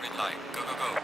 green light, go, go, go.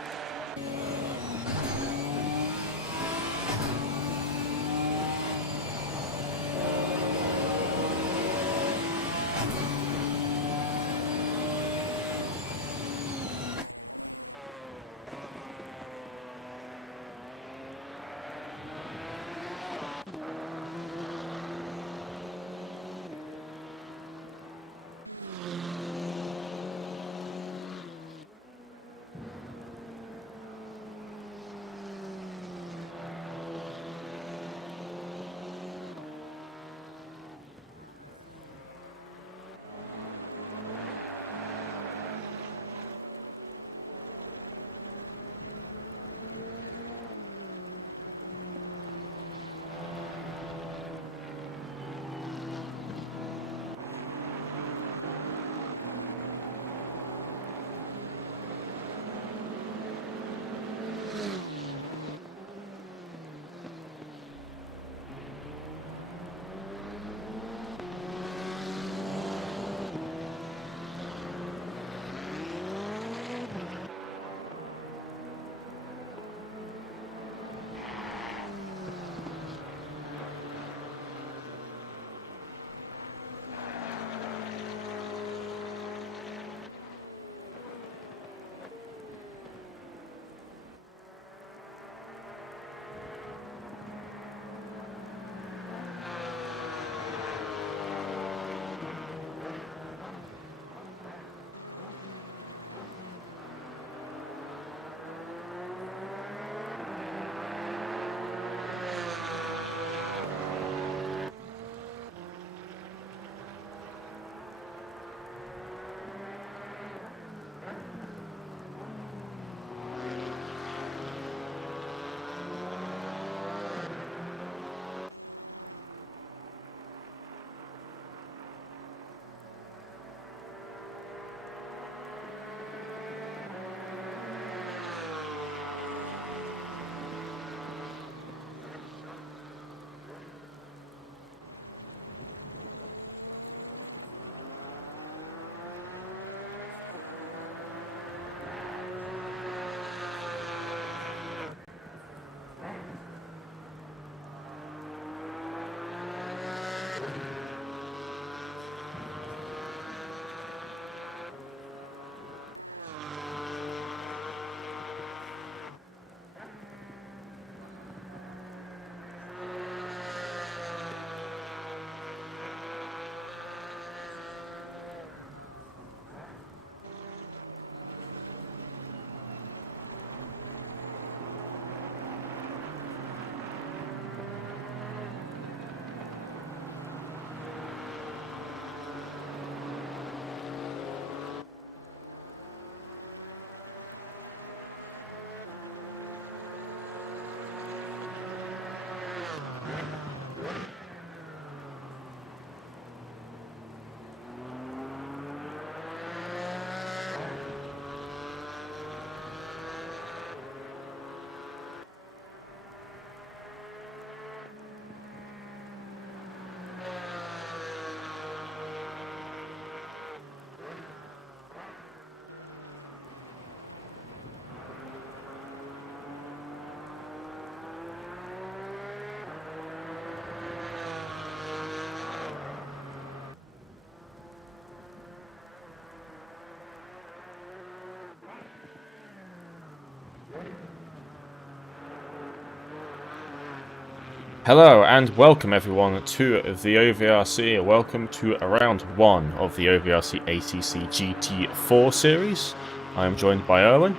Hello and welcome everyone to the OVRC. Welcome to round 1 of the OVRC ACC GT4 Series. I am joined by Erwin.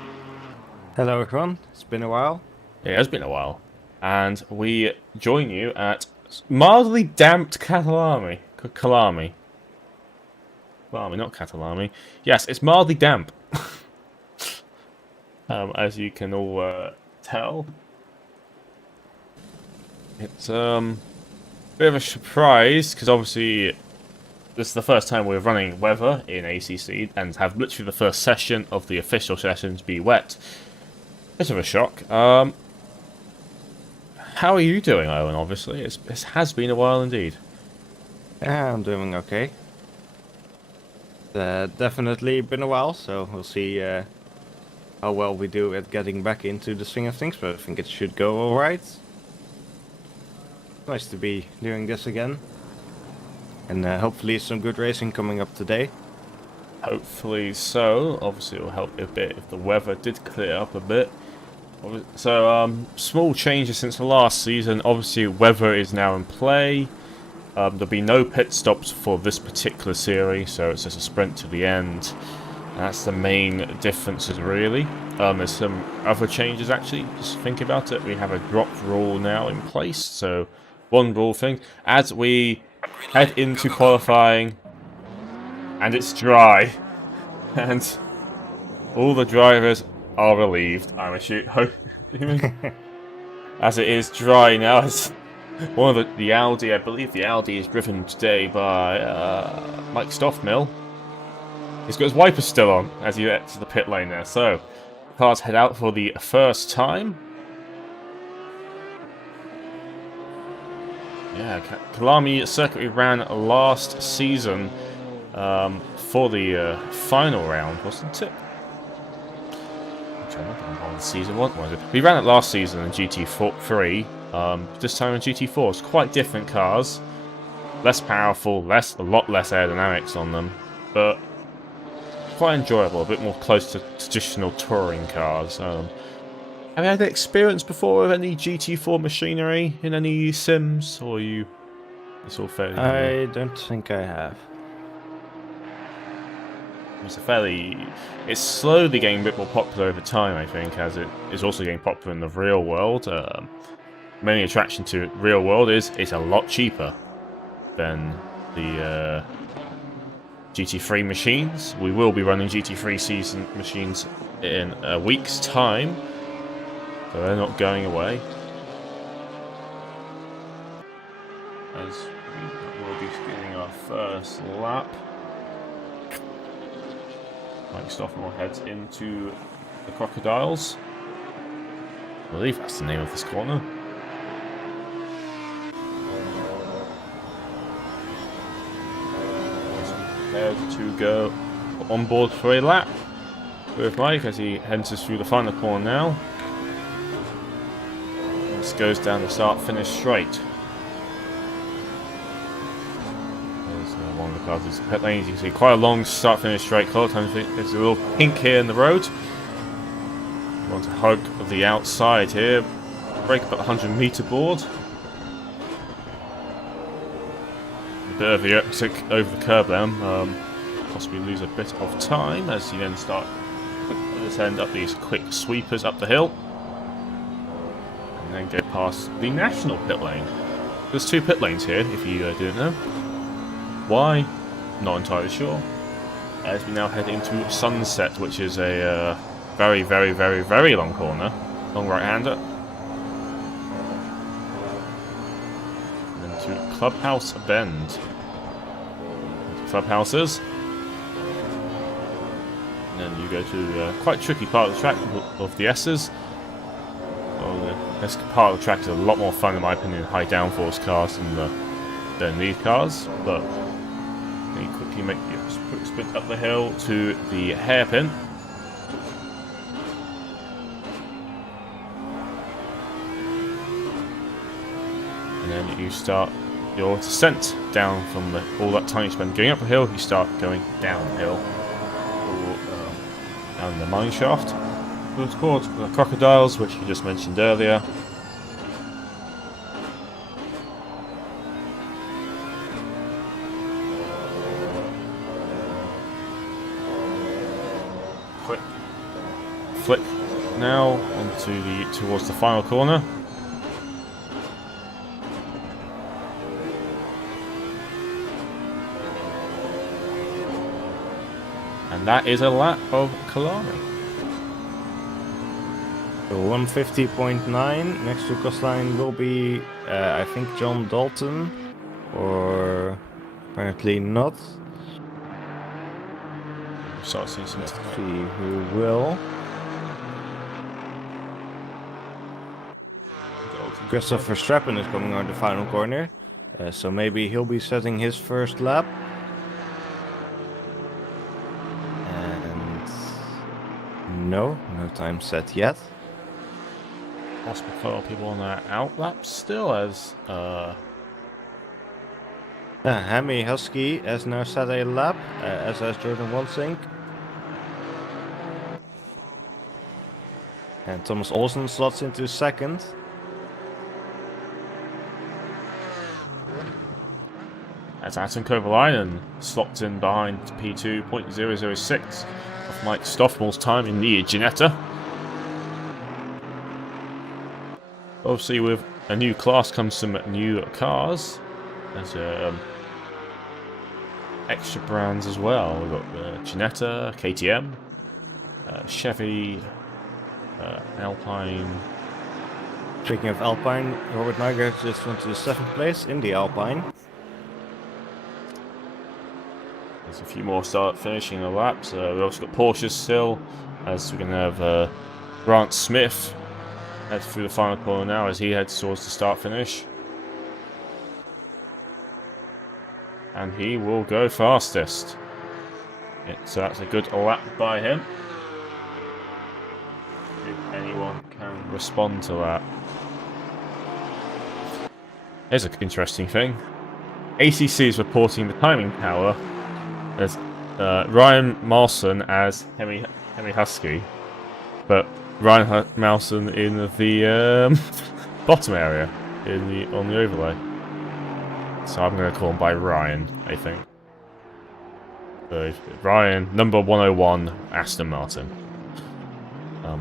Hello everyone, it's been a while. It has been a while. And we join you at mildly damped Kyalami. Kyalami, not Kyalami. Yes, it's mildly damp. As you can all tell. It's bit of a surprise, because obviously this is the first time we're running weather in ACC, and have literally the first session of the official sessions be wet. Bit of a shock. How are you doing, Owen? Obviously, it has been a while indeed. Yeah, I'm doing okay. Definitely been a while, so we'll see how well we do at getting back into the swing of things, but I think it should go alright. Nice to be doing this again. And hopefully some good racing coming up today. Hopefully so. Obviously, it will help a bit if the weather did clear up a bit. So, small changes since the last season. Obviously, weather is now in play. There'll be no pit stops for this particular series, so it's just a sprint to the end. That's the main differences, really. There's some other changes, actually. Just think about it. We have a drop rule now in place, so one rule thing. As we head into qualifying, and it's dry, and all the drivers are relieved, I'm assuming. As it is dry now, as one of the Audi, I believe the Audi is driven today by Mike Stoffmill. He's got his wipers still on as he gets to the pit lane there, so cars head out for the first time. Yeah, Kyalami circuit we ran last season for the final round, wasn't it? On season 1 was it? We ran it last season in GT3. This time in GT4, it's quite different cars, less powerful, a lot less aerodynamics on them, but quite enjoyable, a bit more close to traditional touring cars. Have you had experience before with any GT4 machinery in any sims, or it's all fairly new? I don't think I have. It's slowly getting a bit more popular over time, I think, as it is also getting popular in the real world. Main attraction to real world is it's a lot cheaper than the GT3 machines. We will be running GT3 season machines in a week's time, so they're not going away. As we will be getting our first lap. Mike Stoffmill heads into the Crocodiles. I believe that's the name of this corner. Prepared to go on board for a lap with Mike as he enters through the final corner now. This goes down the start-finish straight. One of the cars is pit lanes. You can see quite a long start-finish straight. There's a little kink here in the road. You want to hug the outside here. Brake about 100-meter board. A bit of the exit over the curb then. Possibly lose a bit of time as you then start this end up these quick sweepers up the hill. And then go past the national pit lane. There's 2 pit lanes here, if you didn't know. Why? Not entirely sure. As we now head into Sunset, which is a very, very, very, very long corner. Long right-hander. And then to Clubhouse Bend. Clubhouses. And then you go to quite tricky part of the track of the S's. Well, this part of the track is a lot more fun, in my opinion, high downforce cars than these cars, but you quickly make your sprint up the hill to the hairpin. And then you start your descent down from all that time you spend going up the hill, you start going downhill. Down the mine shaft. Of course, the Crocodiles, which you just mentioned earlier. quick flip now towards the final corner. And that is a lap of Kyalami. So 150.9 next to coastline will be, I think, John Dalton, or apparently not. Start seeing some. Let's see who will. Christopher Strappen is coming on the final corner, so maybe he'll be setting his first lap. And no time set yet. Possible a lot of people on their out laps still, as Hemi Husky has now set a lap, as has Jordan Wansink. And Thomas Olsen slots into second. as Atten Kovalainen slots in behind P2.006 of Mike Stoffmel's time in the Ginetta. Obviously, with a new class comes some new cars. There's extra brands as well. We've got Ginetta, KTM, Chevy, Alpine. Speaking of Alpine, Robert Nygaard just went to the 7th place in the Alpine. There's a few more start finishing the laps. We've also got Porsche still, as we're going to have Grant Smith head through the final corner now as he heads towards the start finish. And he will go fastest. So that's a good lap by him. If anyone can respond to that. Here's an interesting thing. ACC is reporting the timing tower as Ryan Malson as Hemi Husky, but Ryan Malson in the bottom area on the overlay. So I'm going to call him by Ryan, I think. So Ryan, number 101, Aston Martin.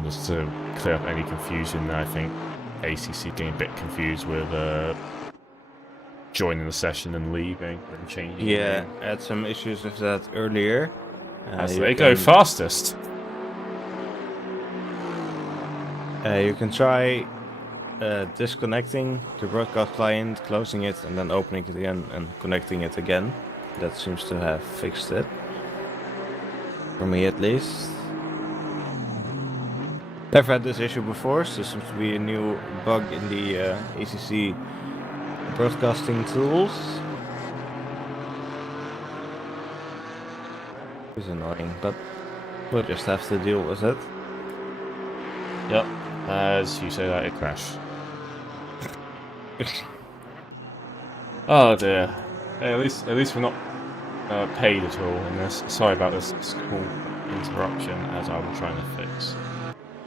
Just to clear up any confusion, I think ACC getting a bit confused with joining the session and leaving and changing. Yeah, I had some issues with that earlier. As they go fastest. You can try disconnecting the broadcast client, closing it, and then opening it again and connecting it again. That seems to have fixed it. For me, at least. Never had this issue before, so this seems to be a new bug in the ACC broadcasting tools. It's annoying, but we'll just have to deal with it. Yep, as you say that, it crashed. Oh dear. Hey, at least we're not paid at all in this. Sorry about this small interruption as I'm trying to fix.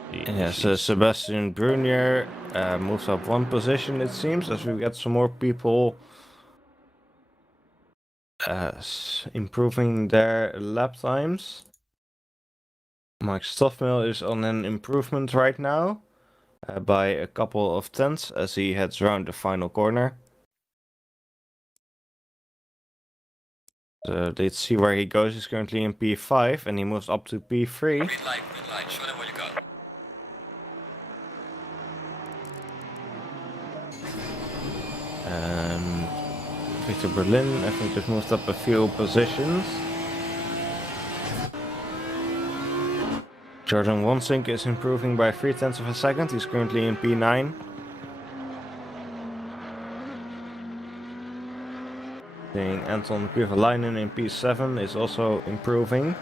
Yeah, so Sebastian Brunier moves up one position, it seems, as we get some more people improving their lap times. Mike Stoffmill is on an improvement right now by a couple of tenths as he heads around the final corner. So let's see where he goes. He's currently in P5 and he moves up to P3. Green light, show them what you got. Victor Berlin, I think, just moved up a few positions. Jordan Wansink is improving by 0.3 of a second. He's currently in P9. Anton Kovalainen in P7 is also improving,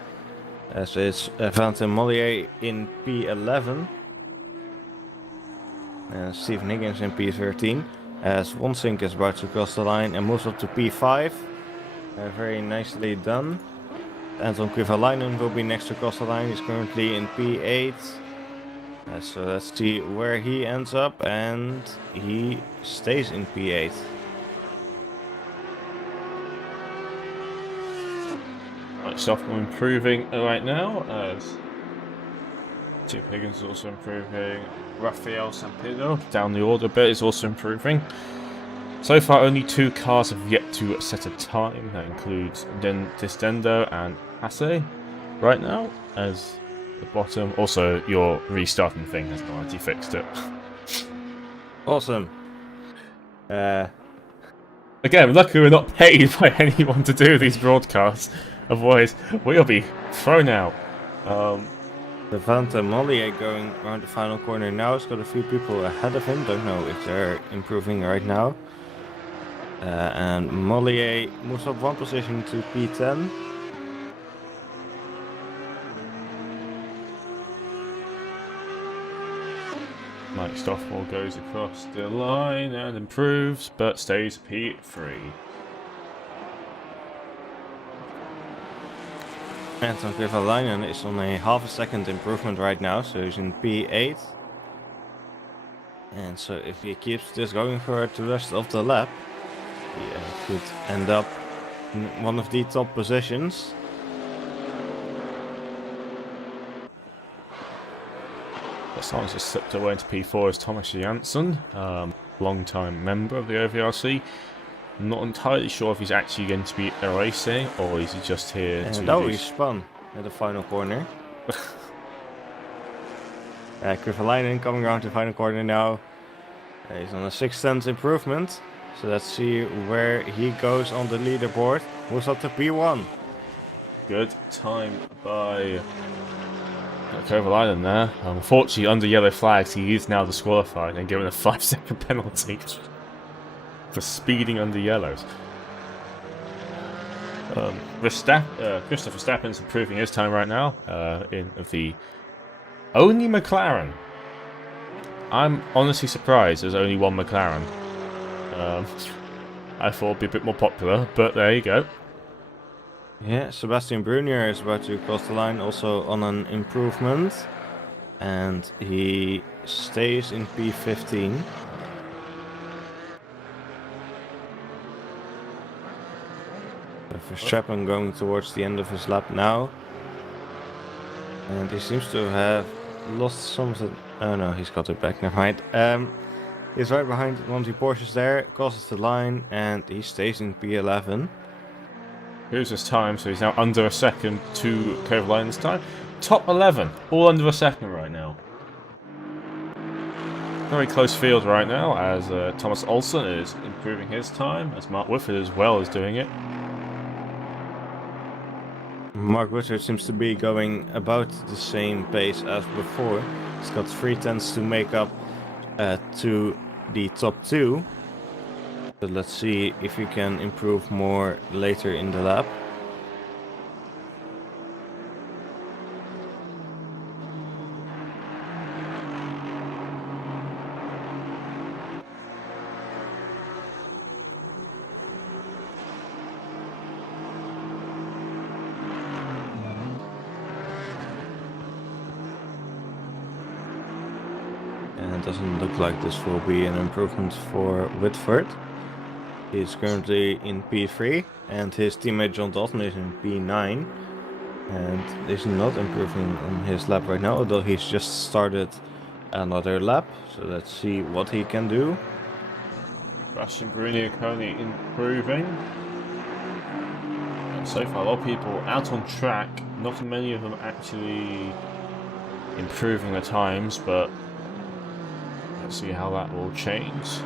as is Valentin Mollier in P11. And Stephen Higgins in P13. As Wansink is about to cross the line and moves up to P5. Very nicely done. Anton Kovalainen will be next to cross the line. He's currently in P8. So let's see where he ends up, and he stays in P8. Sophomore improving right now as Chip Higgins is also improving. Rafael Sampino down the order a bit is also improving. So far, only 2 cars have yet to set a time. That includes Distendo and Hasse right now as the bottom. Also, your restarting thing has not actually fixed it. Awesome. Again, luckily we're not paid by anyone to do these broadcasts. Otherwise, we'll be thrown out. The Phantom Mollier going around the final corner now. He's got a few people ahead of him. Don't know if they're improving right now. And Mollier moves up 1 position to P10. Mike Stoffel goes across the line and improves, but stays P3. Anton Kyalami is on a half a second improvement right now, so he's in P8. And so if he keeps this going for the rest of the lap, he could end up in one of the top positions. Someone's just slipped away into P4 is Thomas Janssen, long-time member of the OVRC. Not entirely sure if he's actually going to be racing or is he just here to... No, he spun at the final corner. Kyalami coming around the final corner now. He's on a 6/10 improvement. So let's see where he goes on the leaderboard. Moves up to P1. Good time by Kyalami there. Unfortunately, under yellow flags, he is now disqualified and given a 5-second penalty for speeding under yellows. Christopher Verstappen's improving his time right now in the only McLaren. I'm honestly surprised there's only one McLaren. I thought it'd be a bit more popular, but there you go. Yeah, Sebastian Brunier is about to cross the line also on an improvement. And he stays in P15. Verstappen going towards the end of his lap now. And he seems to have lost some of the... Oh no, he's got it back, never mind. He's right behind one of the Porsches there, crosses the line, and he stays in P11. Here's his time, so he's now under a second to Kyalami's time. Top 11, all under a second right now. Very close field right now, as Thomas Olsen is improving his time, as Mark Whitford as well is doing it. Mark Whitford seems to be going about the same pace as before. He's got 3/10 to make up to the top 2. But let's see if he can improve more later in the lap. And it doesn't look like this will be an improvement for Whitford. He's currently in P3 and his teammate John Dalton is in P9 and is not improving on his lap right now, although he's just started another lap. So let's see what he can do. Sebastian Brunier currently improving. And so far a lot of people out on track, not many of them actually improving their times, but let's see how that will change.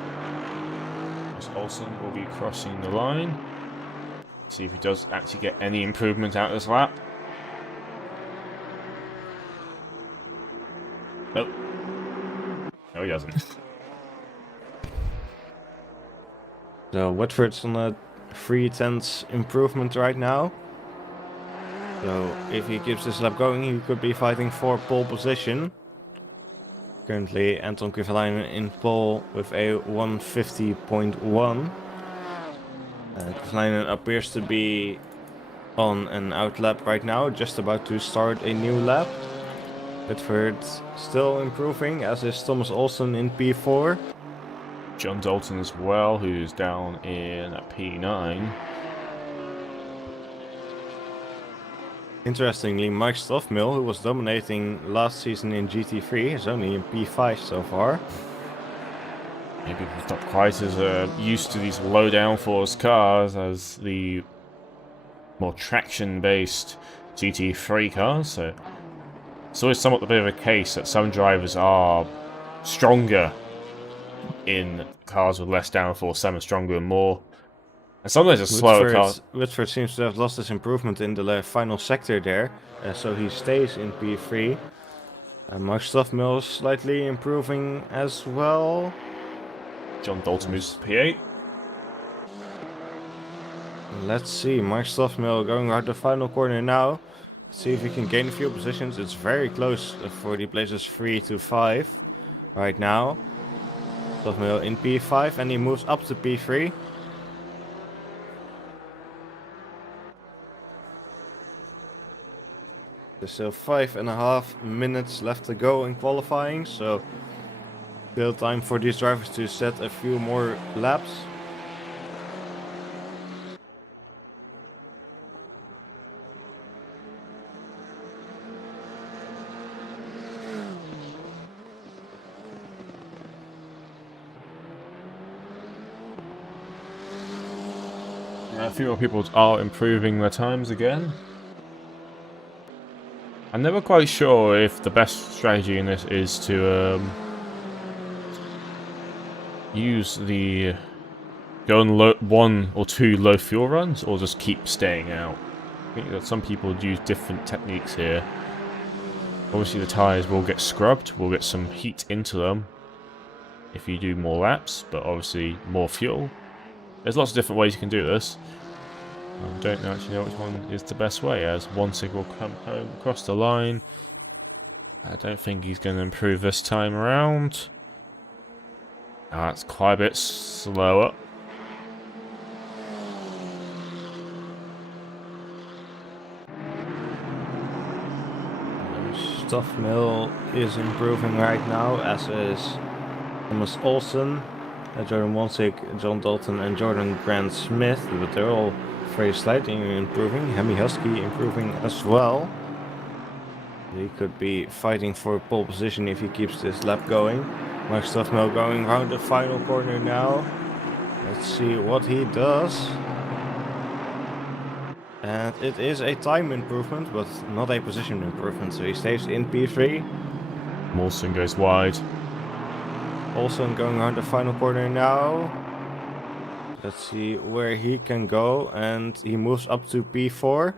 Olsen will be crossing the line. See if he does actually get any improvement out of this lap. Nope. No, he doesn't. So Whitford's on a 3/10 improvement right now. So if he keeps this lap going, he could be fighting for pole position. Currently Anton Kyalami in pole with a 150.1. Kyalami appears to be on an out lap right now, just about to start a new lap. Whitford still improving, as is Thomas Olsen in P4. John Dalton as well, who's down in P9. Interestingly, Mike Stoffmill, who was dominating last season in GT3, is only in P5 so far. Maybe he's not quite as used to these low downforce cars as the more traction-based GT3 cars, so it's always somewhat a bit of a case that some drivers are stronger in cars with less downforce, some are stronger and more. And sometimes a slower car. Whitford seems to have lost his improvement in the final sector there, so he stays in P3. Mark Stoffmill is slightly improving as well. John Dalton moves to P8. Let's see, Mark Stoffmill going around the final corner now. Let's see if he can gain a few positions. It's very close for the places 3 to 5 right now. Stoffmill in P5 and he moves up to P3. There's still 5.5 minutes left to go in qualifying, so still time for these drivers to set a few more laps. A few more people are improving their times again. I'm never quite sure if the best strategy in this is to use the go on 1 or 2 low fuel runs, or just keep staying out. I think that some people use different techniques here. Obviously the tyres will get scrubbed, we'll get some heat into them if you do more laps, but obviously more fuel. There's lots of different ways you can do this. I don't actually know which one is the best way, as Wansink will come home across the line. I don't think he's going to improve this time around. That's quite a bit slower. Stoffmill is improving right now, as is Thomas Olsen, Jordan Wansink, John Dalton and Jordan Grant Smith, but they're all very slightly improving. Hemi Husky improving as well. He could be fighting for pole position if he keeps this lap going. Mike Stoffmill going around the final corner now. Let's see what he does. And it is a time improvement, but not a position improvement, so he stays in P3. Molson goes wide. Olsen going around the final corner now. Let's see where he can go, and he moves up to P4.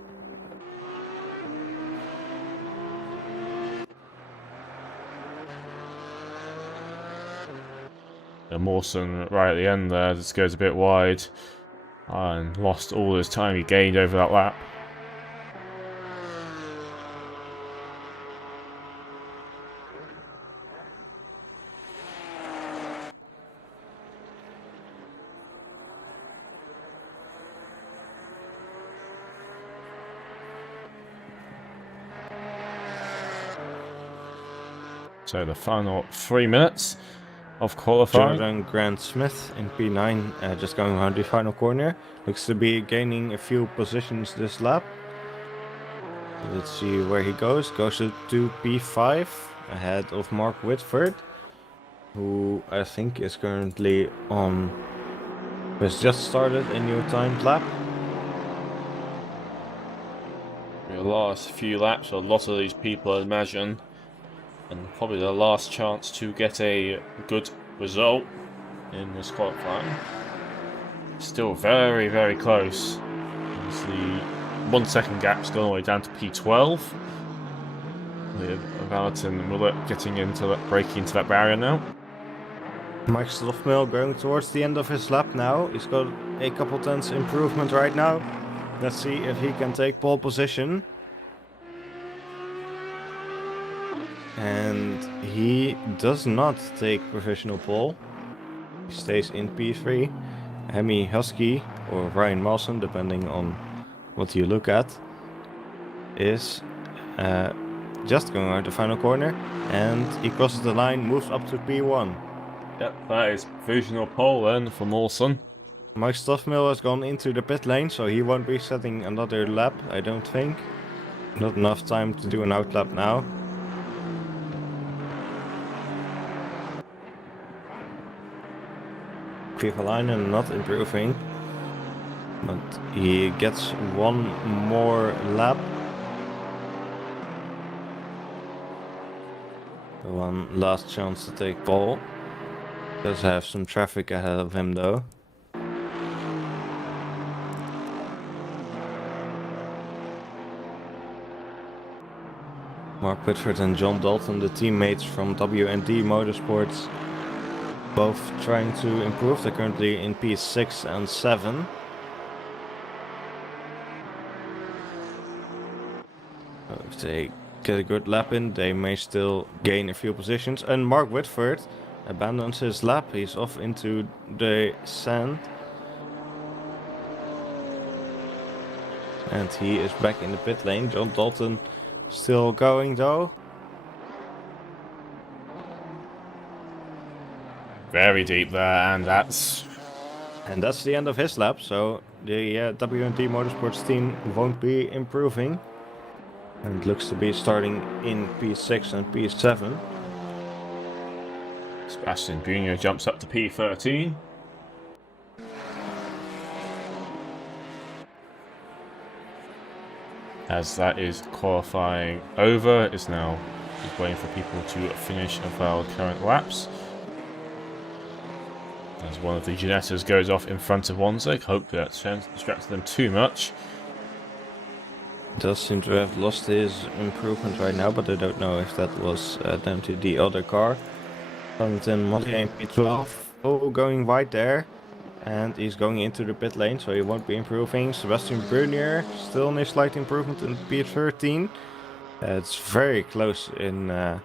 And Mawson right at the end there just goes a bit wide and lost all his time he gained over that lap. So the final 3 minutes of qualifying. Jordan Grant Smith in P9, just going around the final corner. Looks to be gaining a few positions this lap. Let's see where he goes. Goes to P5, ahead of Mark Whitford, who I think is currently on... has just started a new timed lap. The last few laps, a lot of these people, I imagine, and probably the last chance to get a good result in this qualifying. Still very, very close. As the 1 second gap's gone all the way down to P12. With Valentin and Muller getting into that, breaking into that barrier now. Mike Stoffmill going towards the end of his lap now. He's got a couple tenths improvement right now. Let's see if he can take pole position. And he does not take provisional pole. He stays in P3. Hemi Husky, or Ryan Mawson, depending on what you look at, is just going around the final corner. And he crosses the line, moves up to P1. Yep, that is provisional pole then for Mawson. Mike Stoffmill has gone into the pit lane, so he won't be setting another lap, I don't think. Not enough time to do an outlap now. Kyalami not improving, but he gets one more lap. One last chance to take pole. Does have some traffic ahead of him though. Mark Whitford and John Dalton, the teammates from WND Motorsports, both trying to improve. They're currently in P6 and 7. If they get a good lap in, they may still gain a few positions. And Mark Whitford abandons his lap. He's off into the sand. And he is back in the pit lane. John Dalton still going though. Very deep there, and that's the end of his lap. So the WND Motorsports team won't be improving. And it looks to be starting in P6 and P7. Sebastian Jr. jumps up to P13. As that is qualifying over, it's now just waiting for people to finish of our current laps. As one of the Ginettas goes off in front of Wanzek, hopefully that distracts them too much. Does seem to have lost his improvement right now, but I don't know if that was down to the other car. Valentin Montier in P12. Oh, going wide there. And he's going into the pit lane, so he won't be improving. Sebastian Brunier still in a slight improvement in P13. It's very close in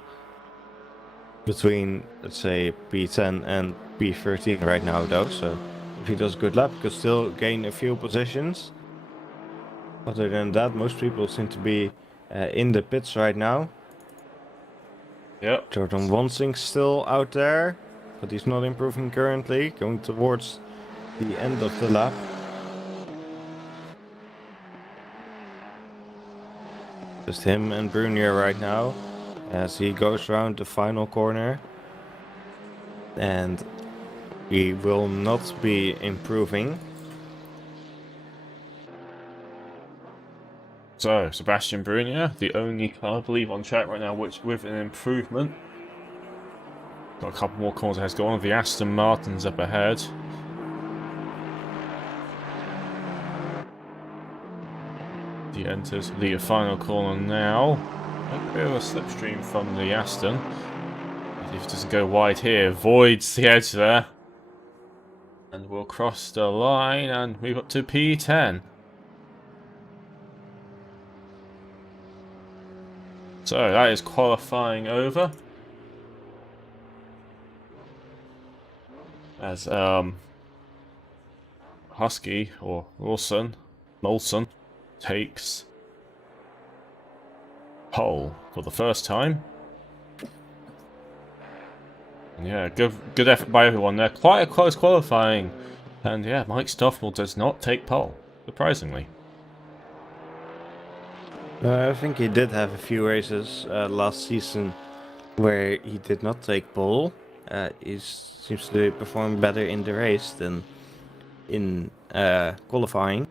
between, let's say, P10 and P13 right now, though. So if he does a good lap, he could still gain a few positions. Other than that, most people seem to be in the pits right now. Yep. Jordan Wansink still out there, but he's not improving currently, going towards the end of the lap. Just him and Brunier right now, as he goes around the final corner. And he will not be improving. So, Sebastian Brunier, the only car, I believe, on track right now which with an improvement. Got a couple more corners ahead to go on. The Aston Martin's up ahead. He enters the final corner now. A bit of a slipstream from the Aston. If it doesn't go wide here, voids the edge there. And we'll cross the line and move up to P10. So that is qualifying over. As Husky or Molson takes pole for the first time. Yeah, good effort by everyone there. Quite a close qualifying. And yeah, Mike Stoffel does not take pole, surprisingly. I think he did have a few races last season where he did not take pole. He seems to perform better in the race than in qualifying.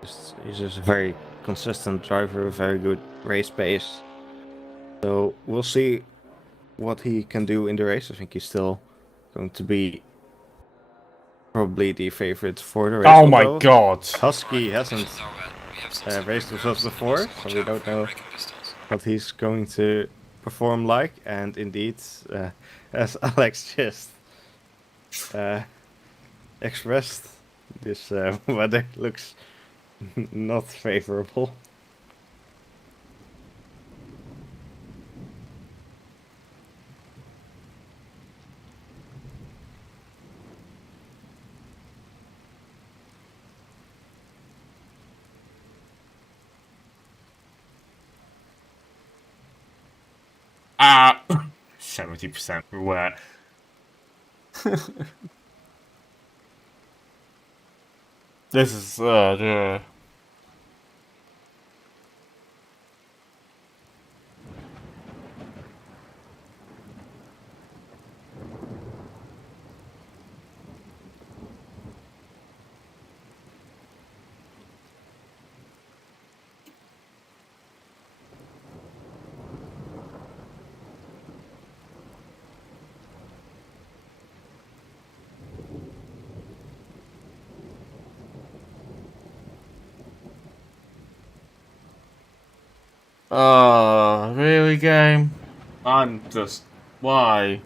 He's just a very consistent driver, very good race pace. So we'll see what he can do in the race. I think he's still going to be probably the favorite for the race. Oh my god! Husky hasn't raced with us before, so we don't know what he's going to perform like. And indeed, as Alex just expressed, this weather looks not favorable. Ah, 70% wet. This is Oh, really, game? I'm just... Why?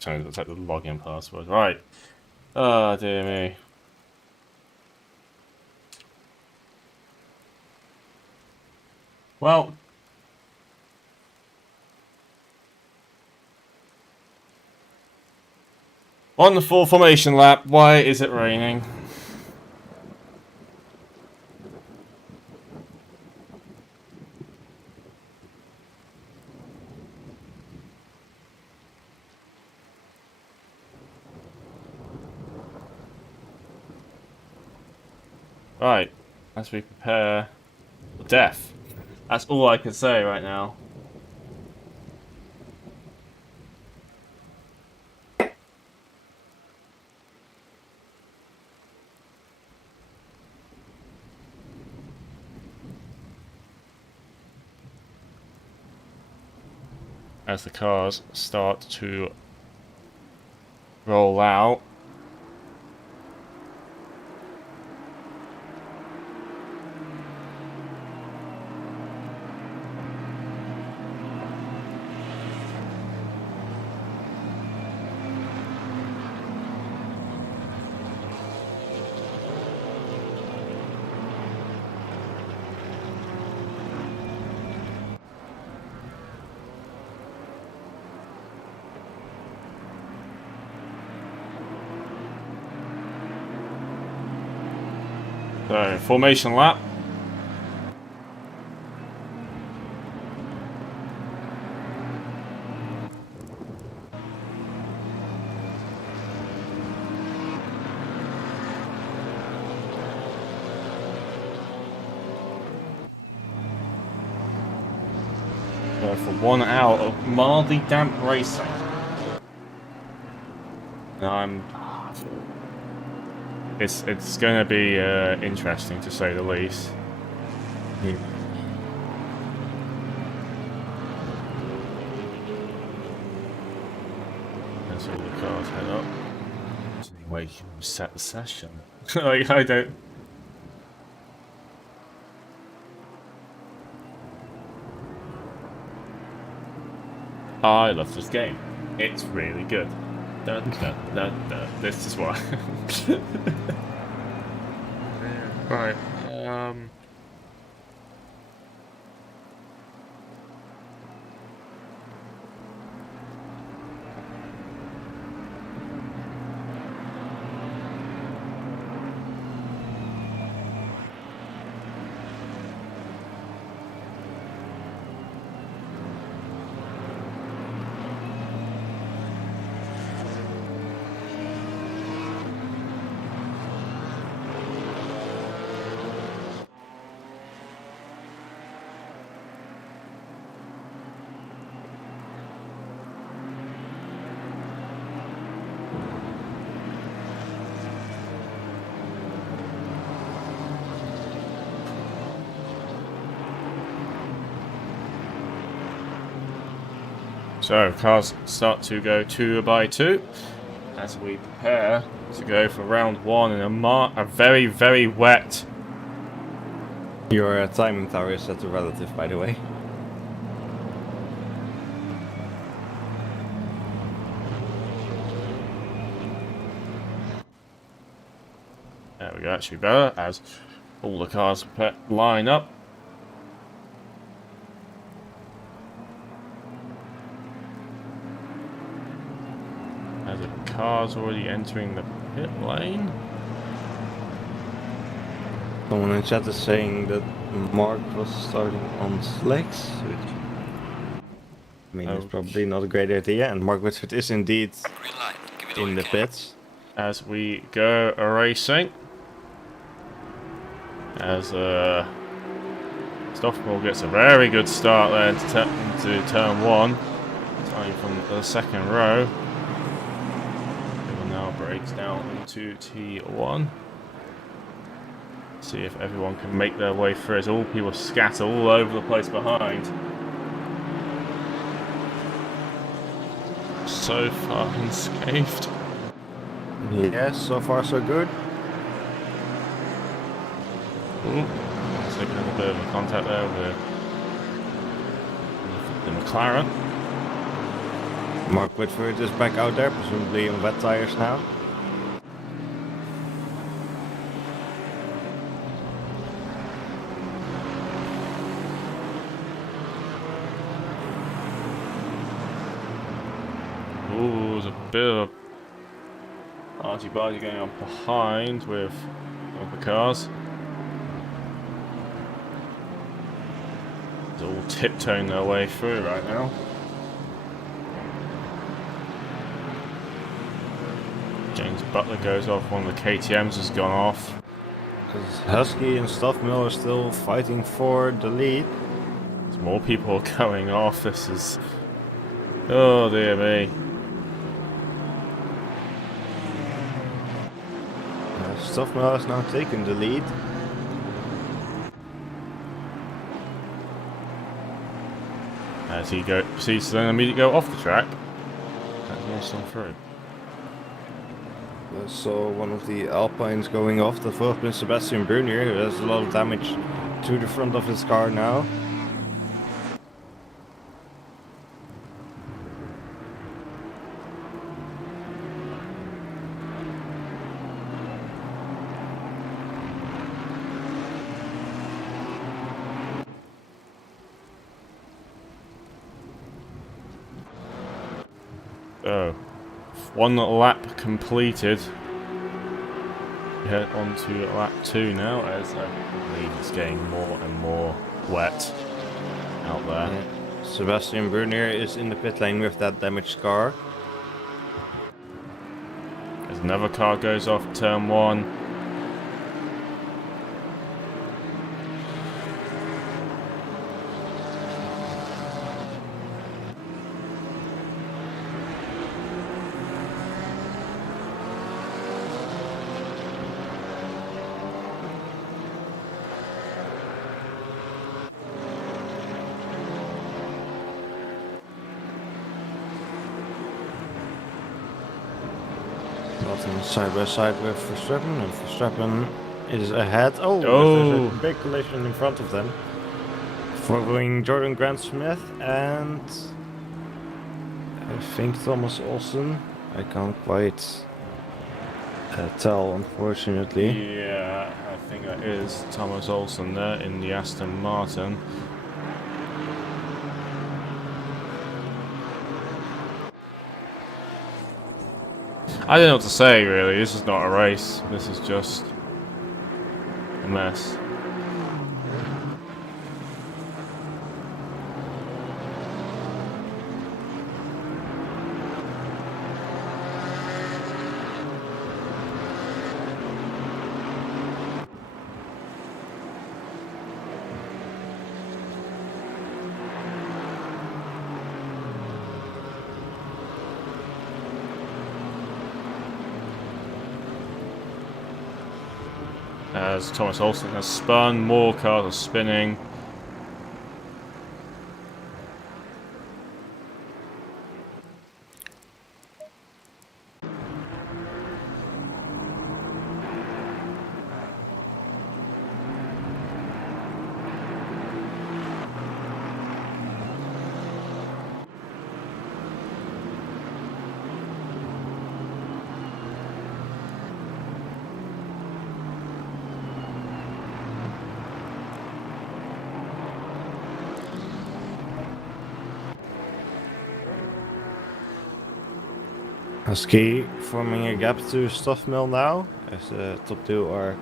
Trying to take the login password. Right. Oh, dear me. Well... On the full formation lap, why is it raining? Right, as we prepare for death. That's all I can say right now. As the cars start to roll out. So, formation lap. So for 1 hour of mildly damp racing. Now it's going to be interesting to say the least. Yeah. As all the cars head up. Anyway, you can set the session. Like, I don't. I love this game. It's really good. Dun, dun, dun, dun. This is why. Right. So, cars start to go 2 by 2 as we prepare to go for round 1 in a very, very wet. Your timing tower is set to relative, by the way. There we go, actually better as all the cars line up. As the car's already entering the pit lane. Someone in chat is saying that Mark was starting on slicks, which I mean it's probably not a great idea, and Mark Whitford is indeed Green light. Give it all in you the can. pits. As we go racing, as Stoffel gets a very good start there into turn 1, starting from the second row. It will now breaks down into T1. See if everyone can make their way through as all people scatter all over the place behind. So far unscathed. Yes, so far so good. Ooh, taking a little bit of a contact there with the McLaren. Mark Whitford is back out there, presumably on wet tires now. Ooh, there's a bit of argy-bargy going on behind with the cars. They're all tiptoeing their way through right now. James Butler goes off, one of the KTMs has gone off. Because Husky and Stuffmill are still fighting for the lead. There's more people going off, this is... Oh dear me. Stuffmill has now taken the lead. As he proceeds to then immediately go off the track. That's also through. I saw one of the Alpines going off. That would have been Sebastian Brunier, who has a lot of damage to the front of his car now. Oh. One lap completed. We head on to lap 2 now, as I believe it's getting more and more wet out there. Yeah. Sebastian Brunier is in the pit lane with that damaged car. As another car goes off turn 1. Button side by side with Verstappen, and Verstappen is ahead. Oh, Oh. there's a big collision in front of them. Following Jordan Grant Smith and I think Thomas Olsen. I can't quite tell, unfortunately. Yeah, I think that is Thomas Olsen there in the Aston Martin. I don't know what to say, really. This is not a race. This is just a mess. As Thomas Olsen has spun, more cars are spinning. Husky forming a gap to Stuffmill now, as the top two are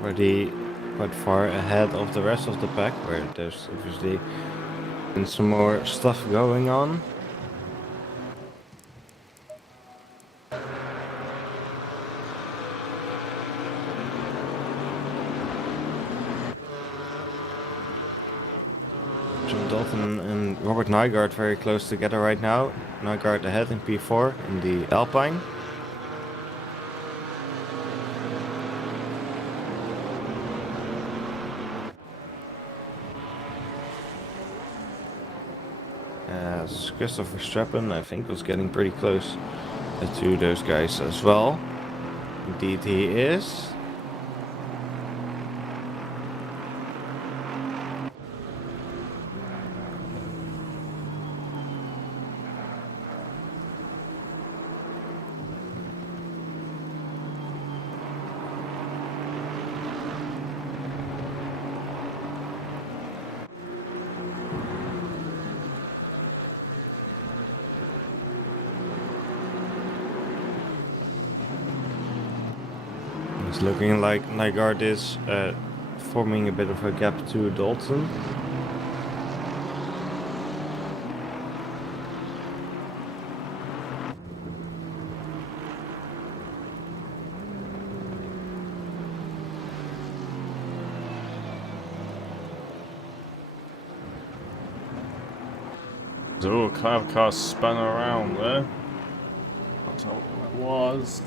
already quite far ahead of the rest of the pack, where there's obviously been some more stuff going on. John Dalton and Robert Nygaard very close together right now. Nygaard ahead in P4 in the Alpine. As Christopher Strappen, I think, was getting pretty close to those guys as well. Indeed he is. It's looking like Nygaard is forming a bit of a gap to Dalton. So, kind of car spun around there. That's how it was.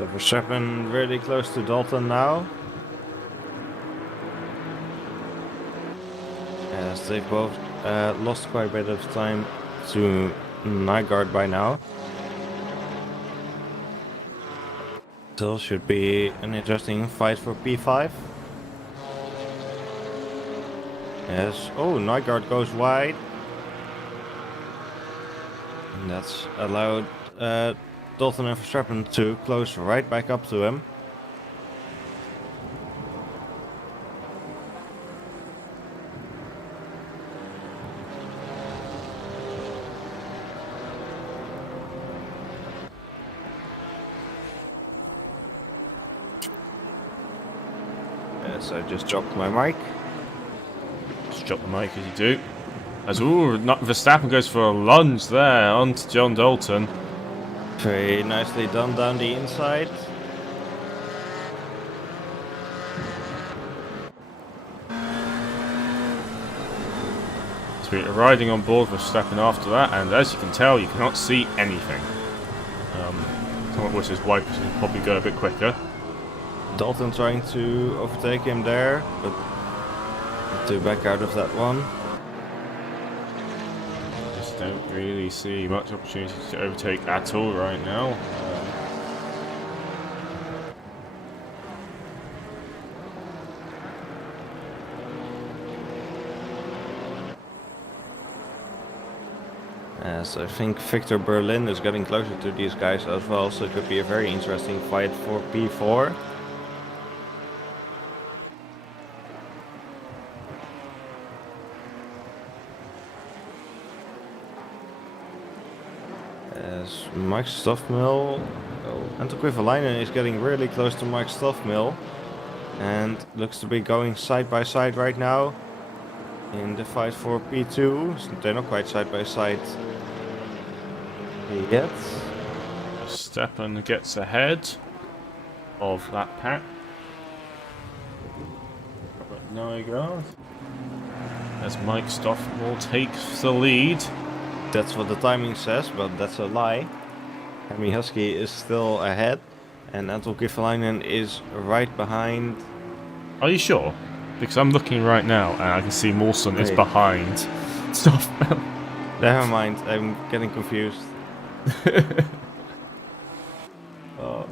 Verstappen really close to Dalton now. As they've both lost quite a bit of time to Nygaard by now. Still should be an interesting fight for P5. Yes. Oh, Nygaard goes wide. And that's allowed Dalton and Verstappen to close right back up to him. Yes, I just dropped my mic. Just drop the mic as you do. As Verstappen goes for a lunge there onto John Dalton. Very nicely done down the inside. Sweet, riding on board Verstappen after that, and as you can tell, you cannot see anything. Which is why he should probably go a bit quicker. Dalton trying to overtake him there, but to back out of that one. Just don't really see much opportunity to overtake at all right now. As I think Victor Berlin is getting closer to these guys as well, so it could be a very interesting fight for P4. As Mike Stoffmill, Anton Quiverlainen is getting really close to Mike Stoffmill and looks to be going side by side right now in the fight for P2. They're not quite side by side yet. Verstappen gets ahead of that pack. Robert Nygaard. As Mike Stoffmill takes the lead. That's what the timing says, but that's a lie. Hemi Husky is still ahead, and Anton Quiverlainen is right behind. Are you sure? Because I'm looking right now, and I can see Mawson is Wait. behind Stoffmill. Never mind, I'm getting confused. Oh.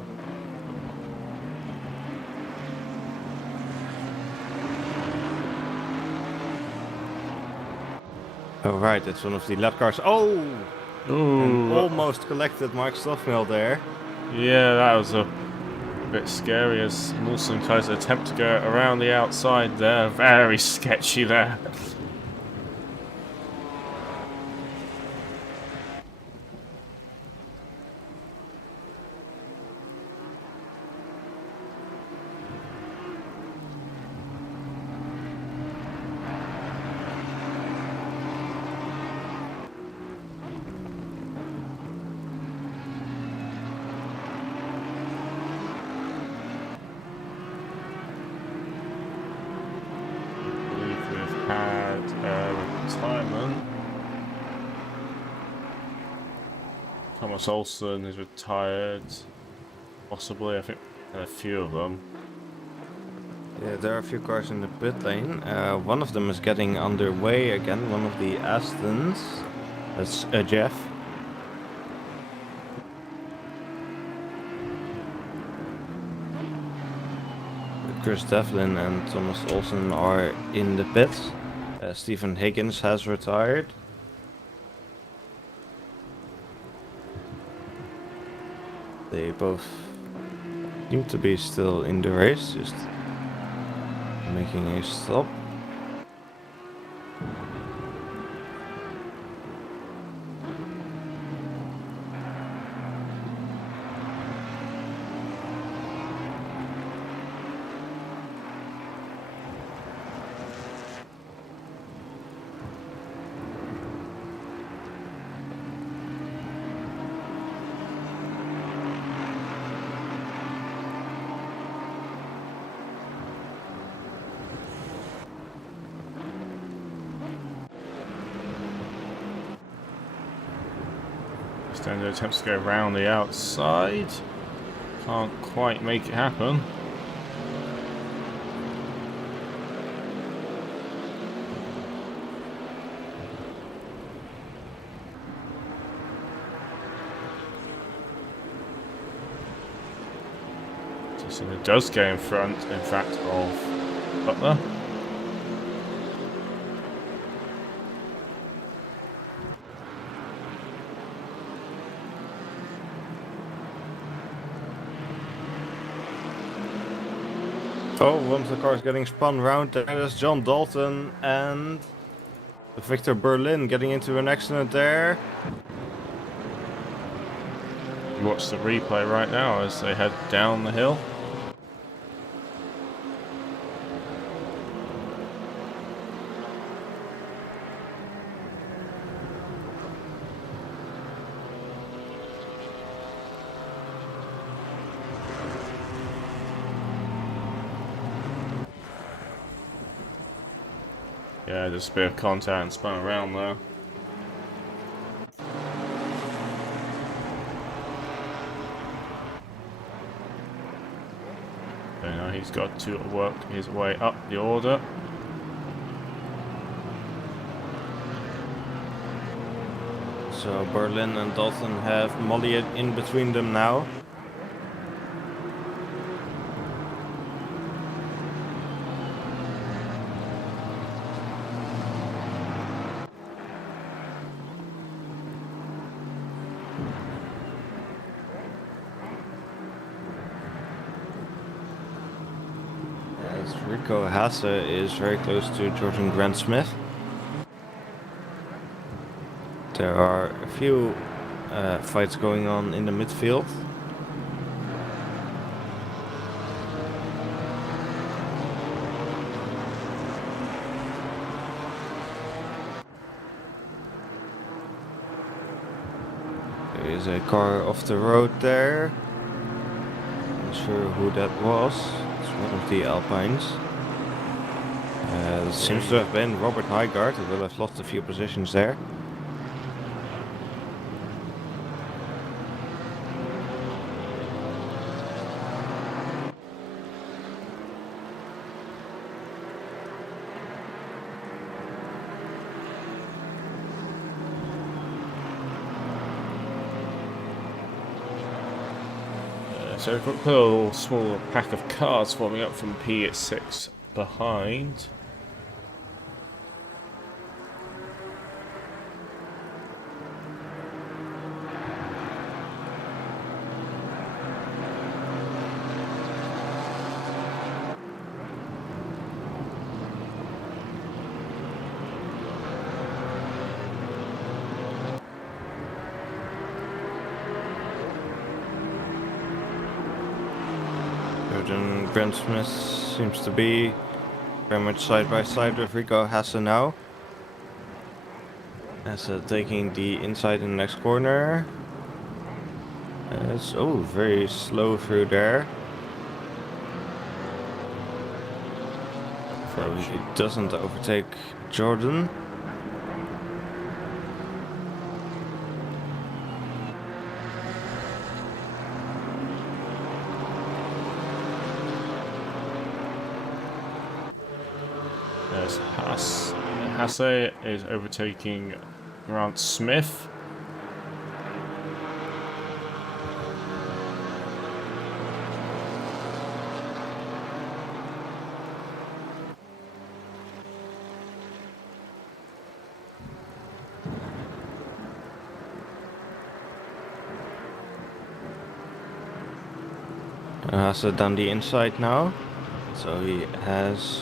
Oh right, it's one of the lap cars. Oh! And Ooh, almost collected Mark Stoffmill there. yeah, that was a bit scary as Wilson tries to attempt to go around the outside there. Very sketchy there. We've had retirement. Thomas Olsen is retired. Possibly, I think a few of them. Yeah, there are a few cars in the pit lane. One of them is getting underway again, one of the Astons. That's Jeff. Chris Devlin and Thomas Olsen are in the pits. Stephen Higgins has retired. They both seem to be still in the race, just making a stop. Stendo attempts to go around the outside. Can't quite make it happen. It does go in front, in fact, of Butler. Oh, one of the cars getting spun round. There's John Dalton and Victor Berlin getting into an accident there. Watch the replay right now as they head down the hill. Yeah, just a bit of contact and spun around there. So now he's got to work his way up the order. So Berlin and Dalton have Molly in between them now. As Rico Hasse is very close to Jordan Grant Smith. There are a few fights going on in the midfield. There is a car off the road there. Not sure who that was. It's one of the Alpines. It seems to have been Robert Nygaard. He will have lost a few positions there. So we've got a little small pack of cars forming up from P6 behind. Jordan Grant Smith seems to be very much side by side with Rico Hasse now. Hasse taking the inside in the next corner. It's very slow through there. So he doesn't overtake Jordan. There's Hasse is overtaking Grant Smith. Hasse down the inside now. So he has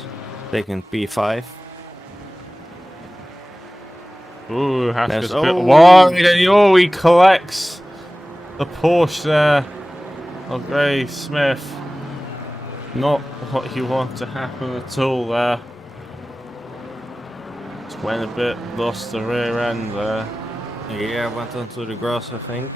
taken P5. Ooh, Haske's a There's- bit oh! wide, and he collects the Porsche there of Gray Smith. Not what you want to happen at all there. Just went a bit, lost the rear end there. Yeah, went onto the grass, I think.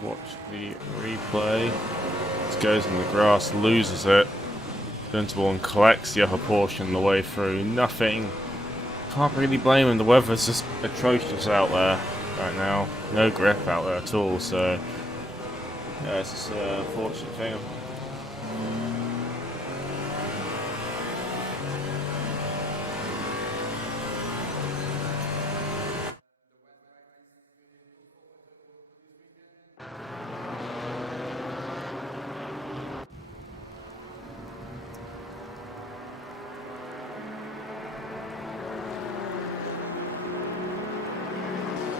We'll watch the replay. Just goes in the grass, loses it. Turns to and collects the upper portion the way through. Nothing. Can't really blame him. The weather's just atrocious out there right now. No grip out there at all, so yeah, it's just a unfortunate thing.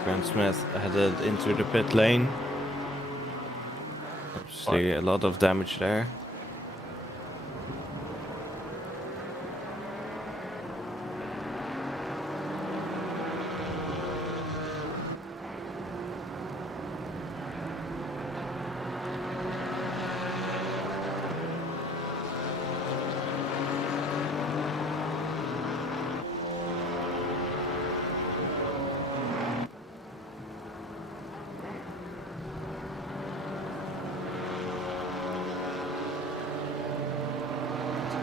Grant Smith headed into the pit lane. Obviously a lot of damage there.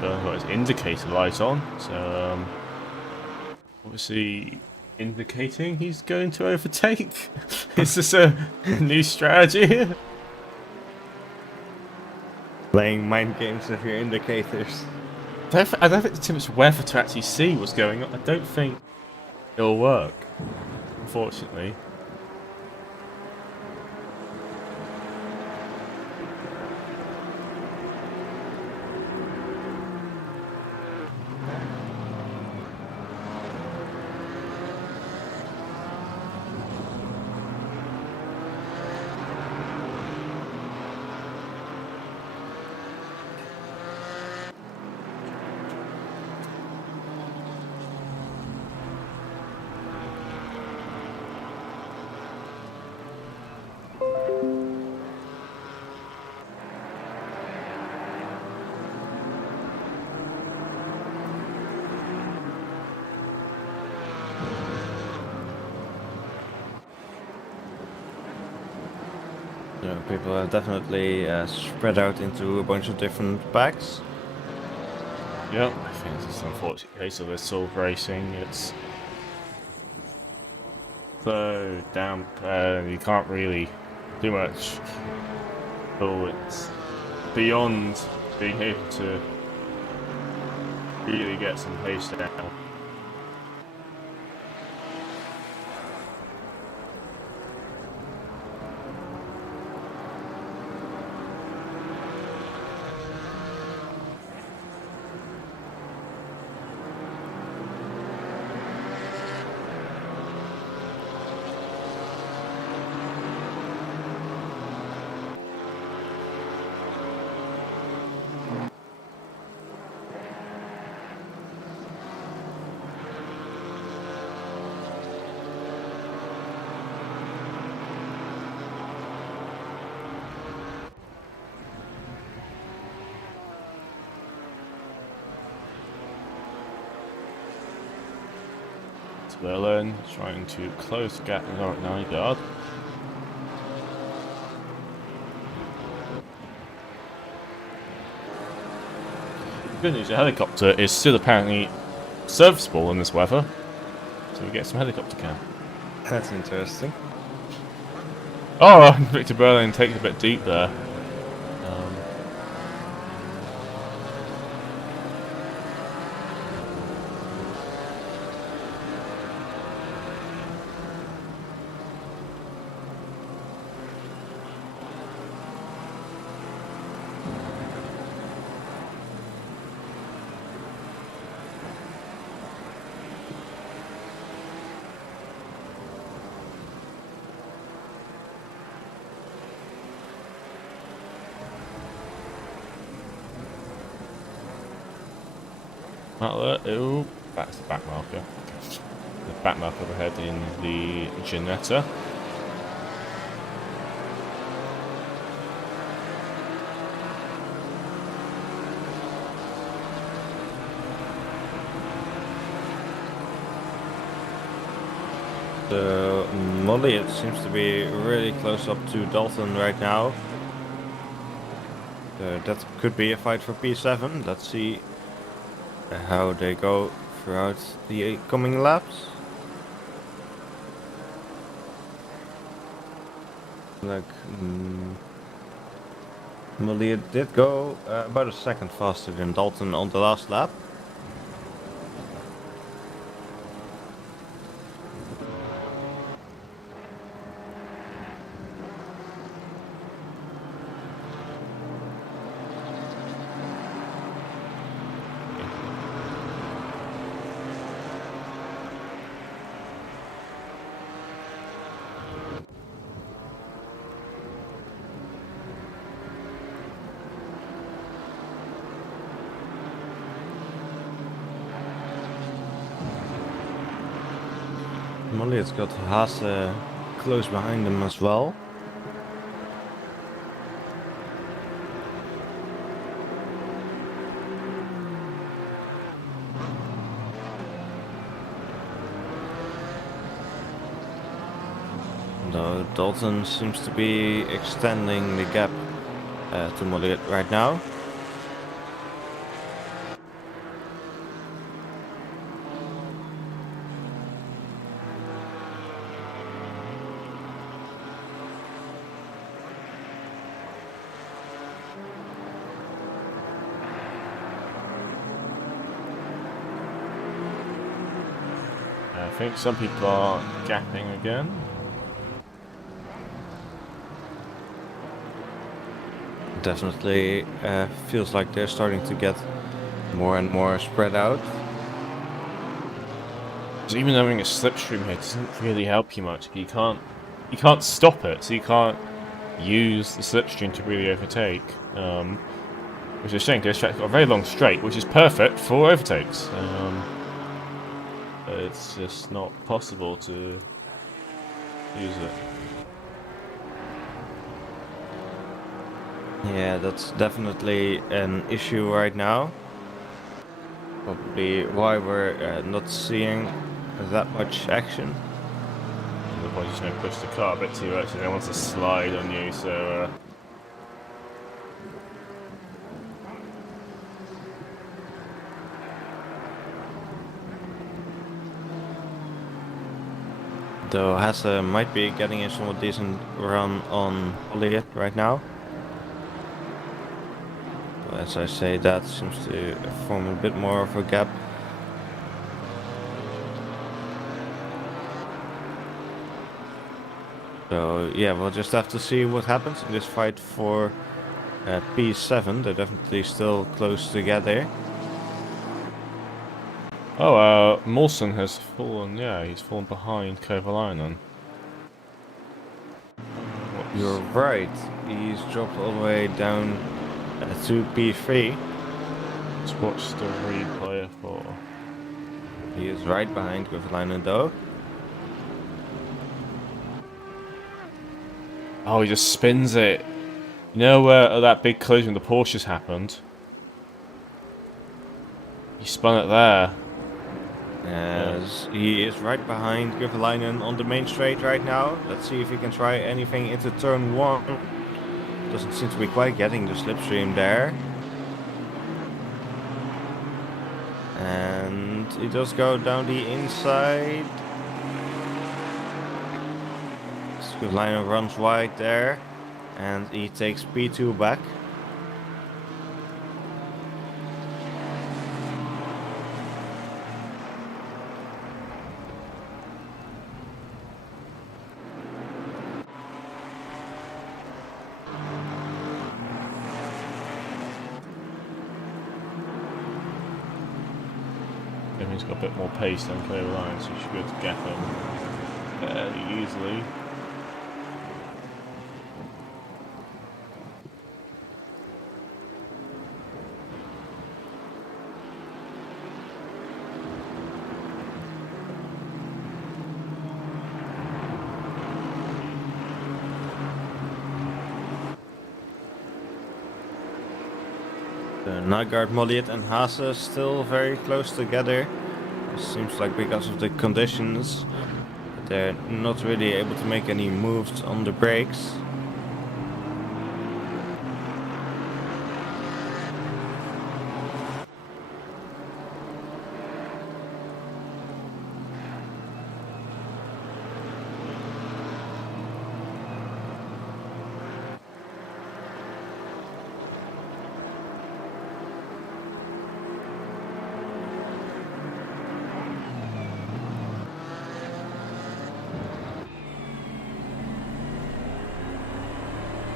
Got his indicator light on, so obviously indicating he's going to overtake. Is this a new strategy? Playing mind games with your indicators. I don't think there's too much weather to actually see what's going on. I don't think it'll work, unfortunately. So people are definitely spread out into a bunch of different packs. Yep, I think it's an unfortunate case of this sort of racing. It's so damp, you can't really do much. Oh, it's beyond being able to really get some pace down. Berlin trying to close the gap in the 9 yard. Good news, the helicopter is still apparently serviceable in this weather, so we get some helicopter cam. That's interesting. Oh, Victor Berlin takes a bit deep there. Oh, that's the back marker. The back marker overhead in the Ginetta. So Molly, it seems to be really close up to Dalton right now. That could be a fight for P7. Let's see how they go throughout the coming laps. Like, Molly did go about a second faster than Dalton on the last lap. Molly has got Haas close behind them as well. Though Dalton seems to be extending the gap to Molly right now. I think some people are gapping again. Definitely feels like they're starting to get more and more spread out. So even having a slipstream here doesn't really help you much. You can't stop it, so you can't use the slipstream to really overtake. Which is a shame because this track's got a very long straight, which is perfect for overtakes. But it's just not possible to use it. Yeah, that's definitely an issue right now. Probably why we're not seeing that much action. Otherwise, you're just going to push the car a bit too much, and they want to slide on you. So. Though Haas might be getting a somewhat decent run on Olliet right now. As I say, that seems to form a bit more of a gap. So yeah, we'll just have to see what happens in this fight for P7. They're definitely still close together. Oh, Molson has fallen. Yeah, he's fallen behind Kovalainen. You're right. He's dropped all the way down to P3. Let's watch the replay for. He is right behind Kovalainen though. Oh, he just spins it. You know where that big collision with the Porsches happened? He spun it there. As he is right behind Kyalami on the main straight right now. Let's see if he can try anything into turn 1. Doesn't seem to be quite getting the slipstream there. And he does go down the inside. Kyalami runs wide there. And he takes P2 back. He's got a bit more pace than Kyalami, so you should be able to get him fairly easily. Nygaard, Molliet and Haase still very close together. It seems like because of the conditions, they're not really able to make any moves on the brakes.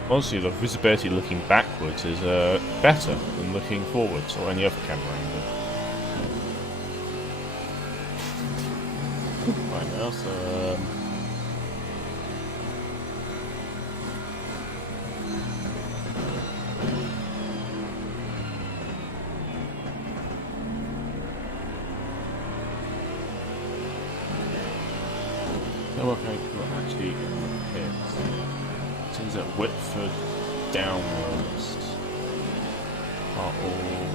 Honestly, the visibility looking backwards is better than looking forwards or any other camera angle. Right now, so okay, actually in the pit. Seems that Whitford downwards are all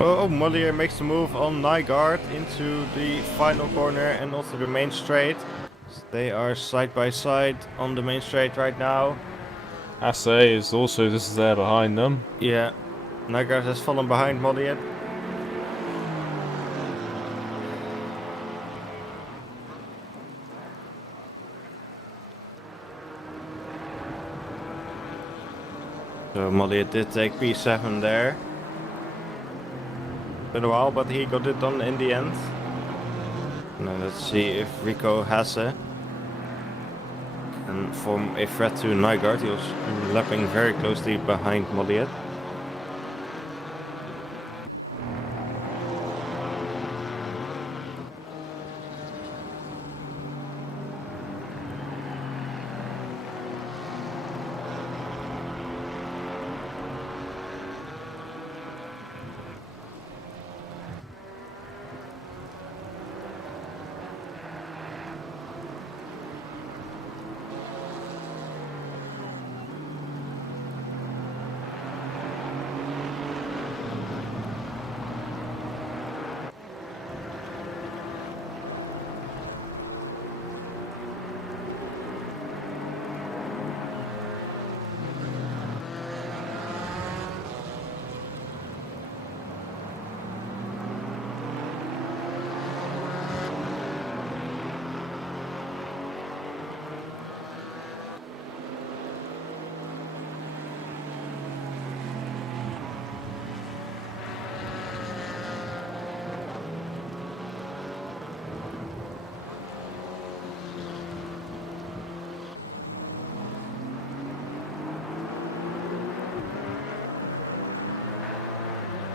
Oh, Mollier makes the move on Nygaard into the final corner and also the main straight. They are side by side on the main straight right now. Haase is also just there behind them. Yeah, Nygaard has fallen behind Mollier. So Mollier did take P7 there. Been a while, but he got it done in the end. Now let's see if Rico Haase can form a threat to Nygaard. He was lapping very closely behind Mollier.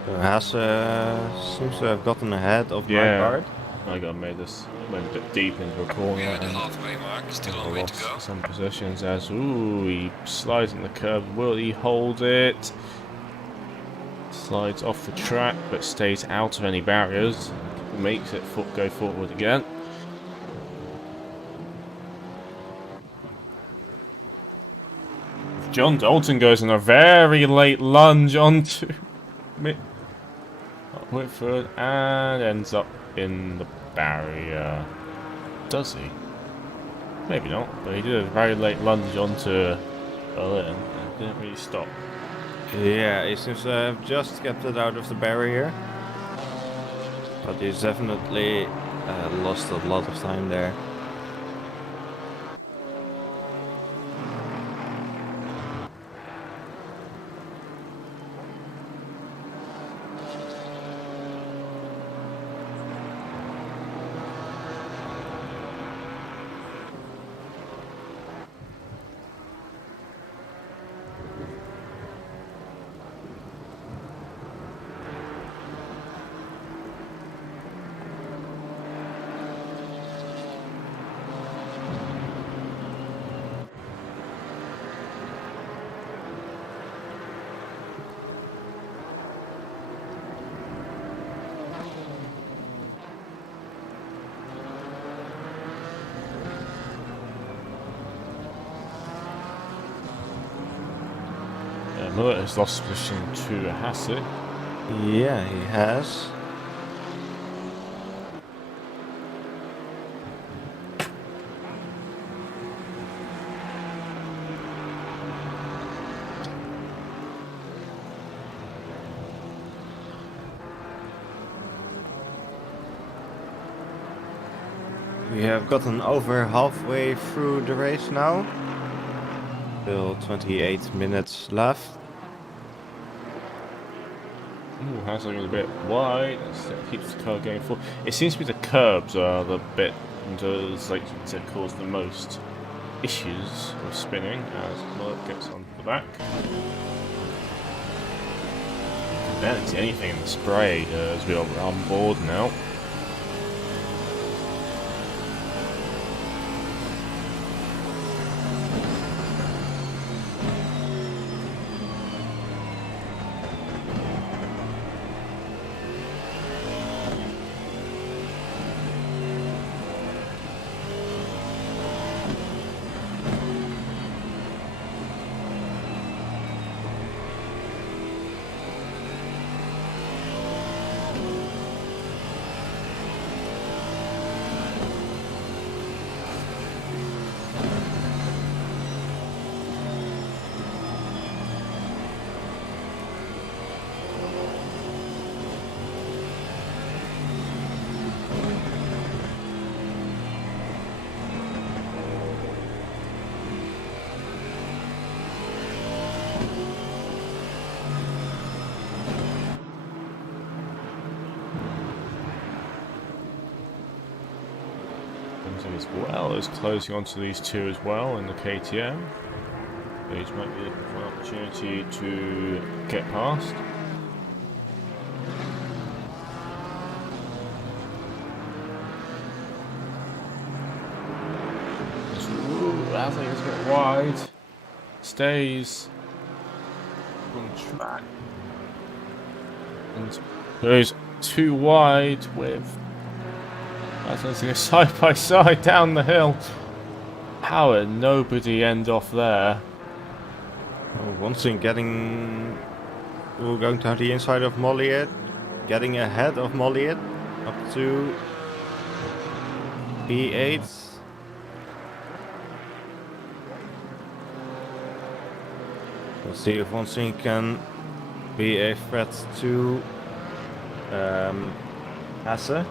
So Haase seems to have gotten ahead of Nygaard. Nygaard made this, went a bit deep into a corner We're at the and halfway mark, still a long way to lost go. some positions as, he slides in the curve. Will he hold it? Slides off the track but stays out of any barriers. Makes it go forward again. John Dalton goes on a very late lunge onto Whitford and ends up in the barrier. Does he? Maybe not, but he did a very late lunge onto Berlin and didn't really stop. Yeah, he seems to have just kept it out of the barrier. But he's definitely lost a lot of time there. Miller has lost position to Hasse. Yeah, he has. We have gotten over halfway through the race now. Still 28 minutes left. Ooh, Hasse is a bit wide. That keeps the car going forward. It seems to be the curbs are the bit that cause the most issues with spinning as Miller gets onto the back. You can barely see anything in the spray as we are on board now. As well as closing onto these two as well in the KTM. These might be looking for an opportunity to get past. I think it's a bit wide. Stays on track. And goes too wide with. I was going to go side by side down the hill. How did nobody end off there? Oh, once in getting... We're going to the inside of Molliet. Getting ahead of Molliet. Up to P8. Let's see if Wonsing can be a threat to Hasse.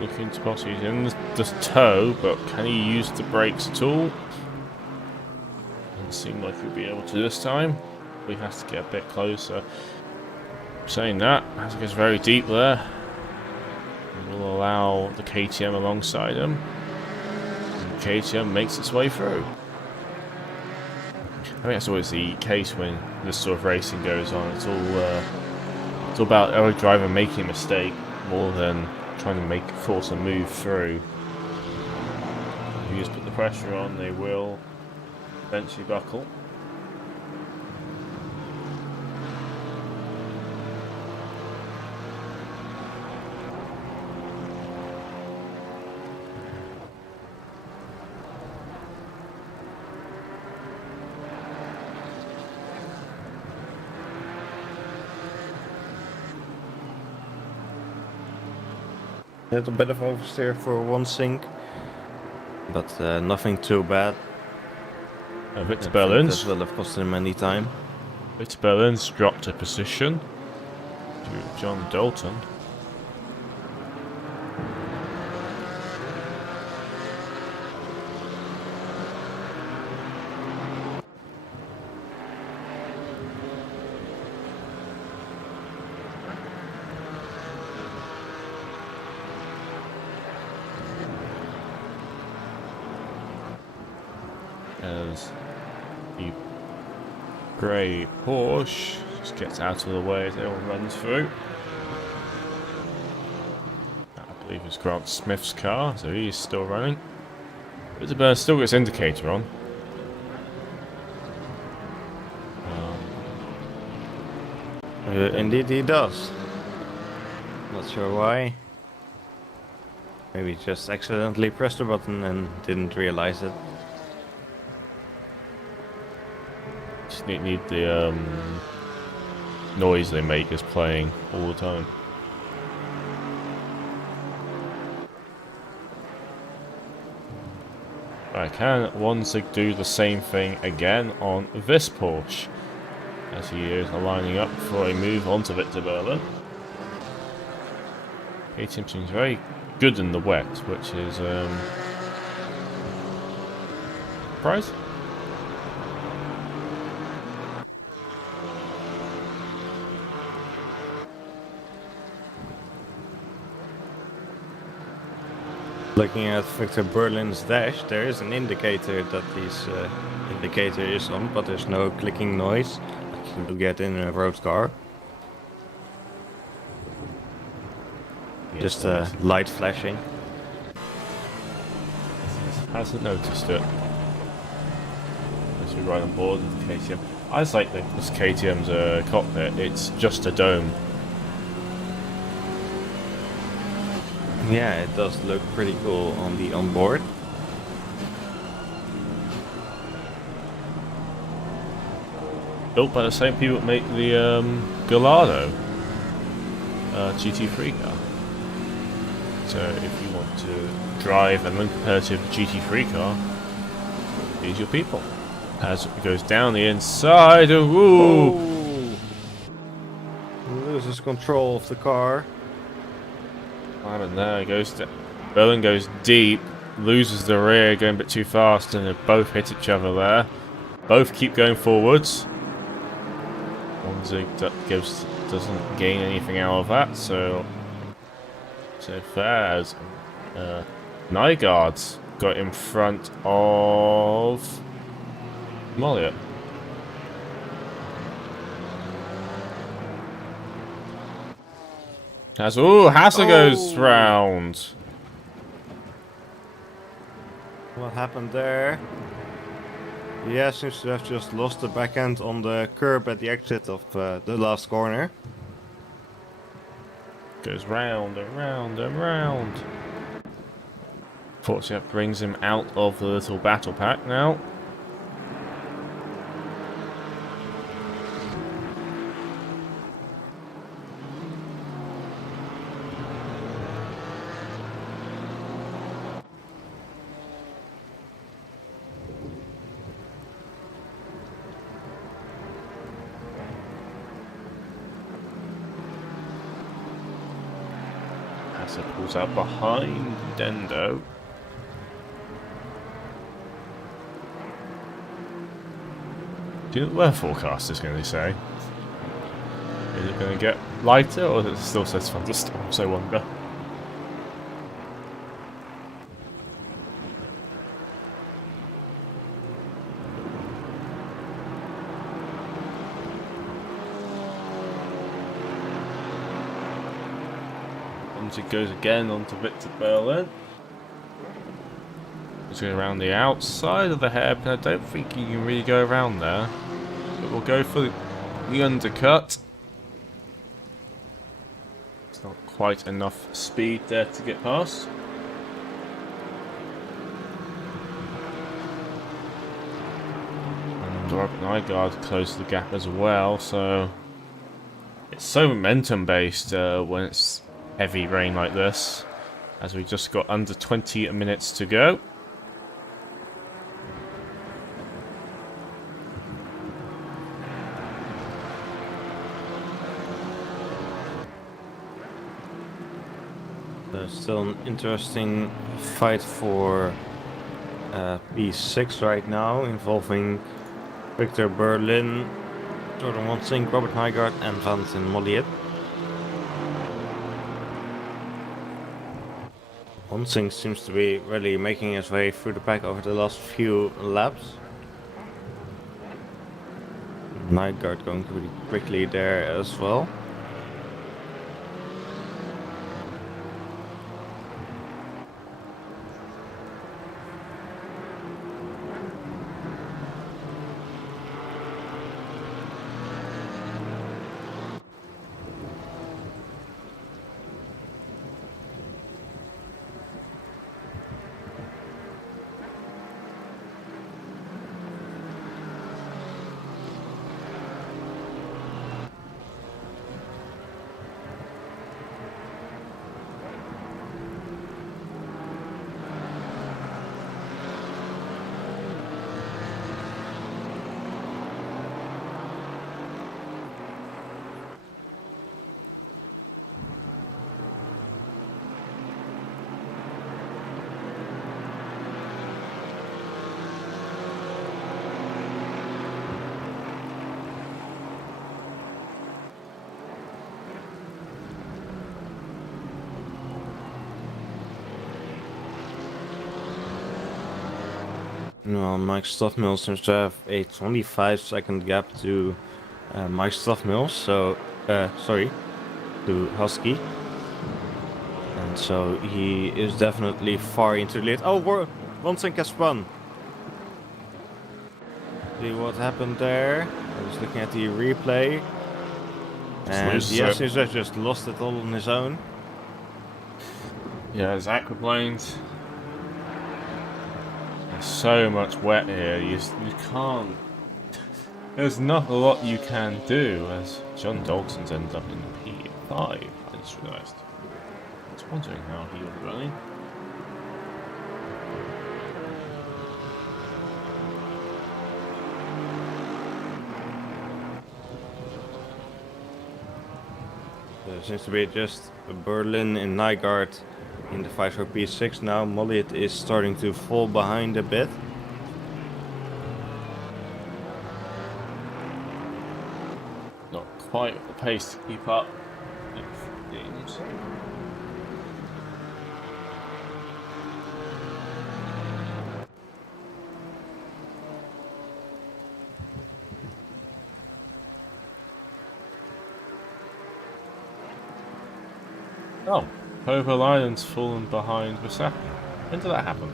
Looking to possibly in the toe, but can he use the brakes at all? Doesn't seem like he'll be able to this time. We have to get a bit closer. Saying that, as it gets very deep there, we'll allow the KTM alongside him. And the KTM makes its way through. I think that's always the case when this sort of racing goes on. It's all about every driver making a mistake more than trying to force a move through. If you just put the pressure on, they will eventually buckle. A little bit of oversteer for one sync, but nothing too bad. Victor That Berlin's. will have costed him any time. Victor Berlin's dropped a position to John Dalton. As the grey Porsche just gets out of the way as everyone runs through. I believe it's Grant Smith's car, so he's still running. But still gets indicator on. Indeed he does. Not sure why. Maybe just accidentally pressed the button and didn't realize it. Just need the noise they make is playing all the time. Right, can Wanzig do the same thing again on this Porsche? As he is lining up for a move onto Victor Berlin. KTM seems very good in the wet, which is surprising. Looking at Victor Berlin's dash, there is an indicator that this indicator is on, but there's no clicking noise like you will get in a road car. Just a light flashing. Hasn't noticed it. As we ride on board with the KTM. I just like this KTM's cockpit, it's just a dome. Yeah, it does look pretty cool on the onboard. Built by the same people that make the Gallardo GT3 car. So if you want to drive an uncompetitive GT3 car, these are your people. As it goes down the inside, ooh! Loses control of the car. What happened there? Berlin goes deep, loses the rear, going a bit too fast, and they both hit each other there. Both keep going forwards. Wanzig doesn't gain anything out of that, so fair as Nygaard's got in front of Molliot. Hassel goes round. What happened there? Yeah, seems to have just lost the back end on the curb at the exit of the last corner. Goes round and round and round. Fortunately, that brings him out of the little battle pack now. Pulls out behind Dendo. Do you know what the weather forecast is going to say? Is it going to get lighter, or it still says thunderstorms, I wonder? It goes again onto Victor Berlin. It's going around the outside of the hairpin. I don't think you can really go around there. But we'll go for the undercut. It's not quite enough speed there to get past. And Robert Nygaard closed the gap as well, so it's so momentum based when it's heavy rain like this. as we just got under 20 minutes to go. There's still an interesting fight for P6 right now, involving Victor Berlin, Jordan Wansink, Robert Nygaard, and Valentin Molliet. Wansink seems to be really making his way through the pack over the last few laps. Nygaard going pretty quickly there as well. Well, Mike Stoffmills seems to have a 25-second gap to Mike Stoffmills, so sorry, to Husky, and so he is definitely far into the lead. Oh, Wansink has spun. See what happened there? I was looking at the replay, and yes, he's just lost it all on his own. Yeah, his aquaplanes. So much wet here, you can't, there's not a lot you can do, as John Dalton's ended up in P5, I just realised. I was wondering how he was running. There seems to be just Berlin and Nygaard in the fight for P6 now. Molliet is starting to fall behind a bit. Not quite the pace to keep up. It seems. Oh. Hover Island's fallen behind Verstappen. When did that happen?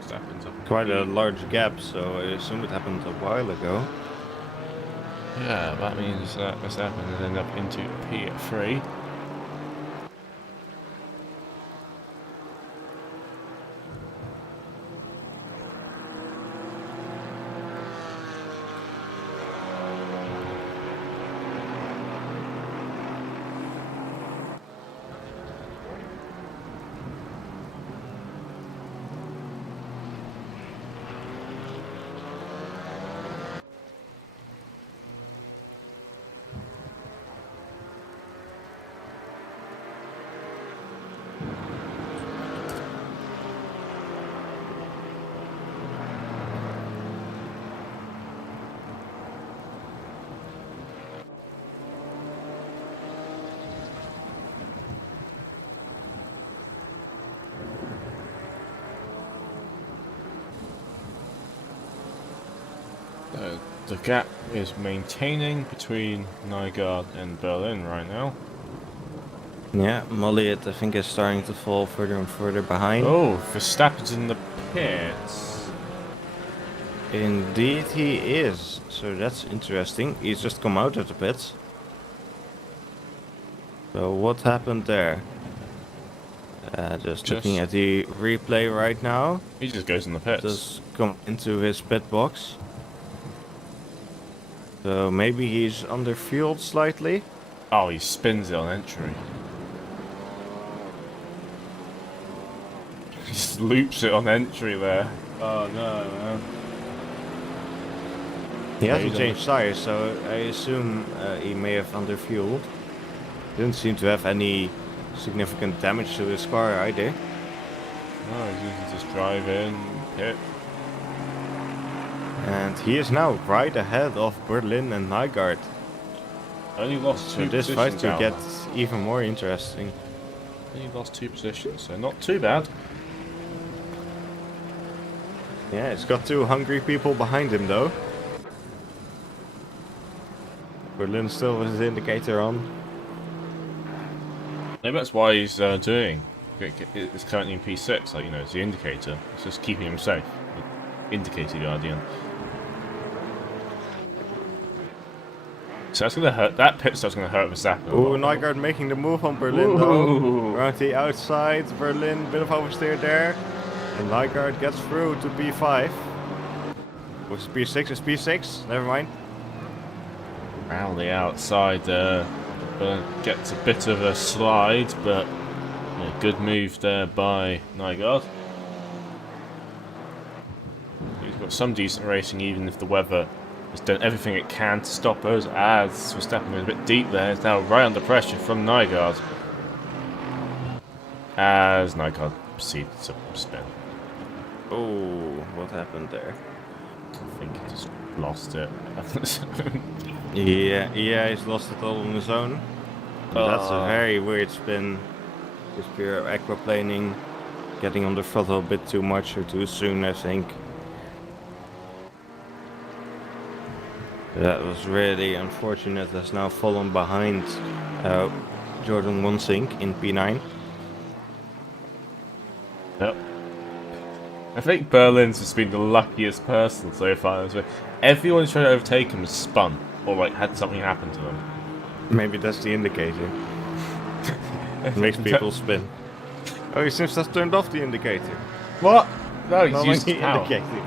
Verstappen's up. Quite a large gap, so I assume it happened a while ago. Yeah, that means that Verstappen has ended up into P3. The gap is maintaining between Nygaard and Berlin right now. Yeah, Molliet I think is starting to fall further and further behind. Oh, Verstappen's in the pits. Indeed he is. So that's interesting. He's just come out of the pits. So what happened there? Just looking at the replay right now. He just goes in the pits. Just come into his pit box. So maybe he's underfueled slightly. Oh, he spins it on entry. He just loops it on entry there. Oh no, man. He Yeah, hasn't he's changed tires, so I assume he may have underfueled. Didn't seem to have any significant damage to his car either. No, he's usually just drive in, pit. And he is now right ahead of Berlin and Nygaard. Only lost So two this fight positions could out. get even more interesting. Only lost 2 positions, so not too bad. Yeah, it's got 2 hungry people behind him though. Berlin still with his indicator on. Maybe that's why he's doing. It's currently in P6, like, you know, it's the indicator. It's just keeping him safe. The indicator guardian. So that's gonna hurt. That pit stop's gonna hurt Verstappen. Ooh, Nygaard making the move on Berlin though. Around the outside, Berlin, bit of oversteer there. And Nygaard gets through to P5. Was it P6? It's P6? Never mind. Around the outside there. Gets a bit of a slide, but yeah, good move there by Nygaard. He's got some decent racing, even if the weather has done everything it can to stop us. As Verstappen was a bit deep there, it's now right under pressure from Nygaard. As Nygaard proceeds to spin. Oh, what happened there? I think he just lost it. Yeah, he's lost it all on his own. That's a very weird spin. Just pure aquaplaning. Getting on the throttle a bit too much or too soon, I think. That was really unfortunate. Has now fallen behind Jordan Wonsink in P9. Yep. I think Berlin's just been the luckiest person so far. Everyone who's trying to overtake him has spun, or like had something happen to them. Maybe that's the indicator. It makes people spin. Oh, he seems to have turned off the indicator. What? No, he's Not used like his the power. indicator.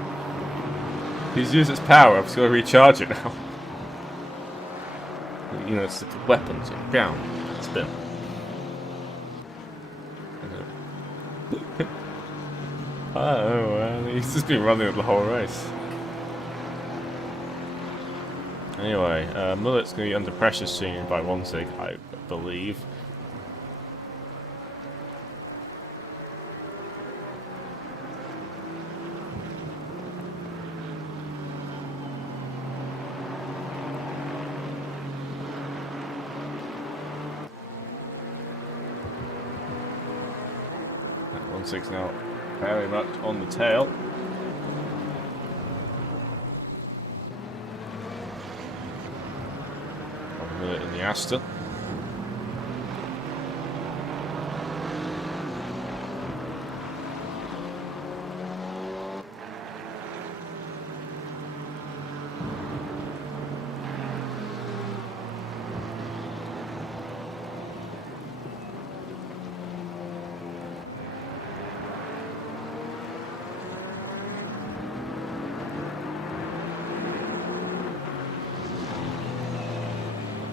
He's used his power. I've just got to recharge it now. You know, it's a weapon. So down, spin. Oh, well, he's just been running it the whole race. Anyway, Mullet's going to be under pressure soon by Wonsig, I believe. Wonsig's now very much on the tail. In the Aston.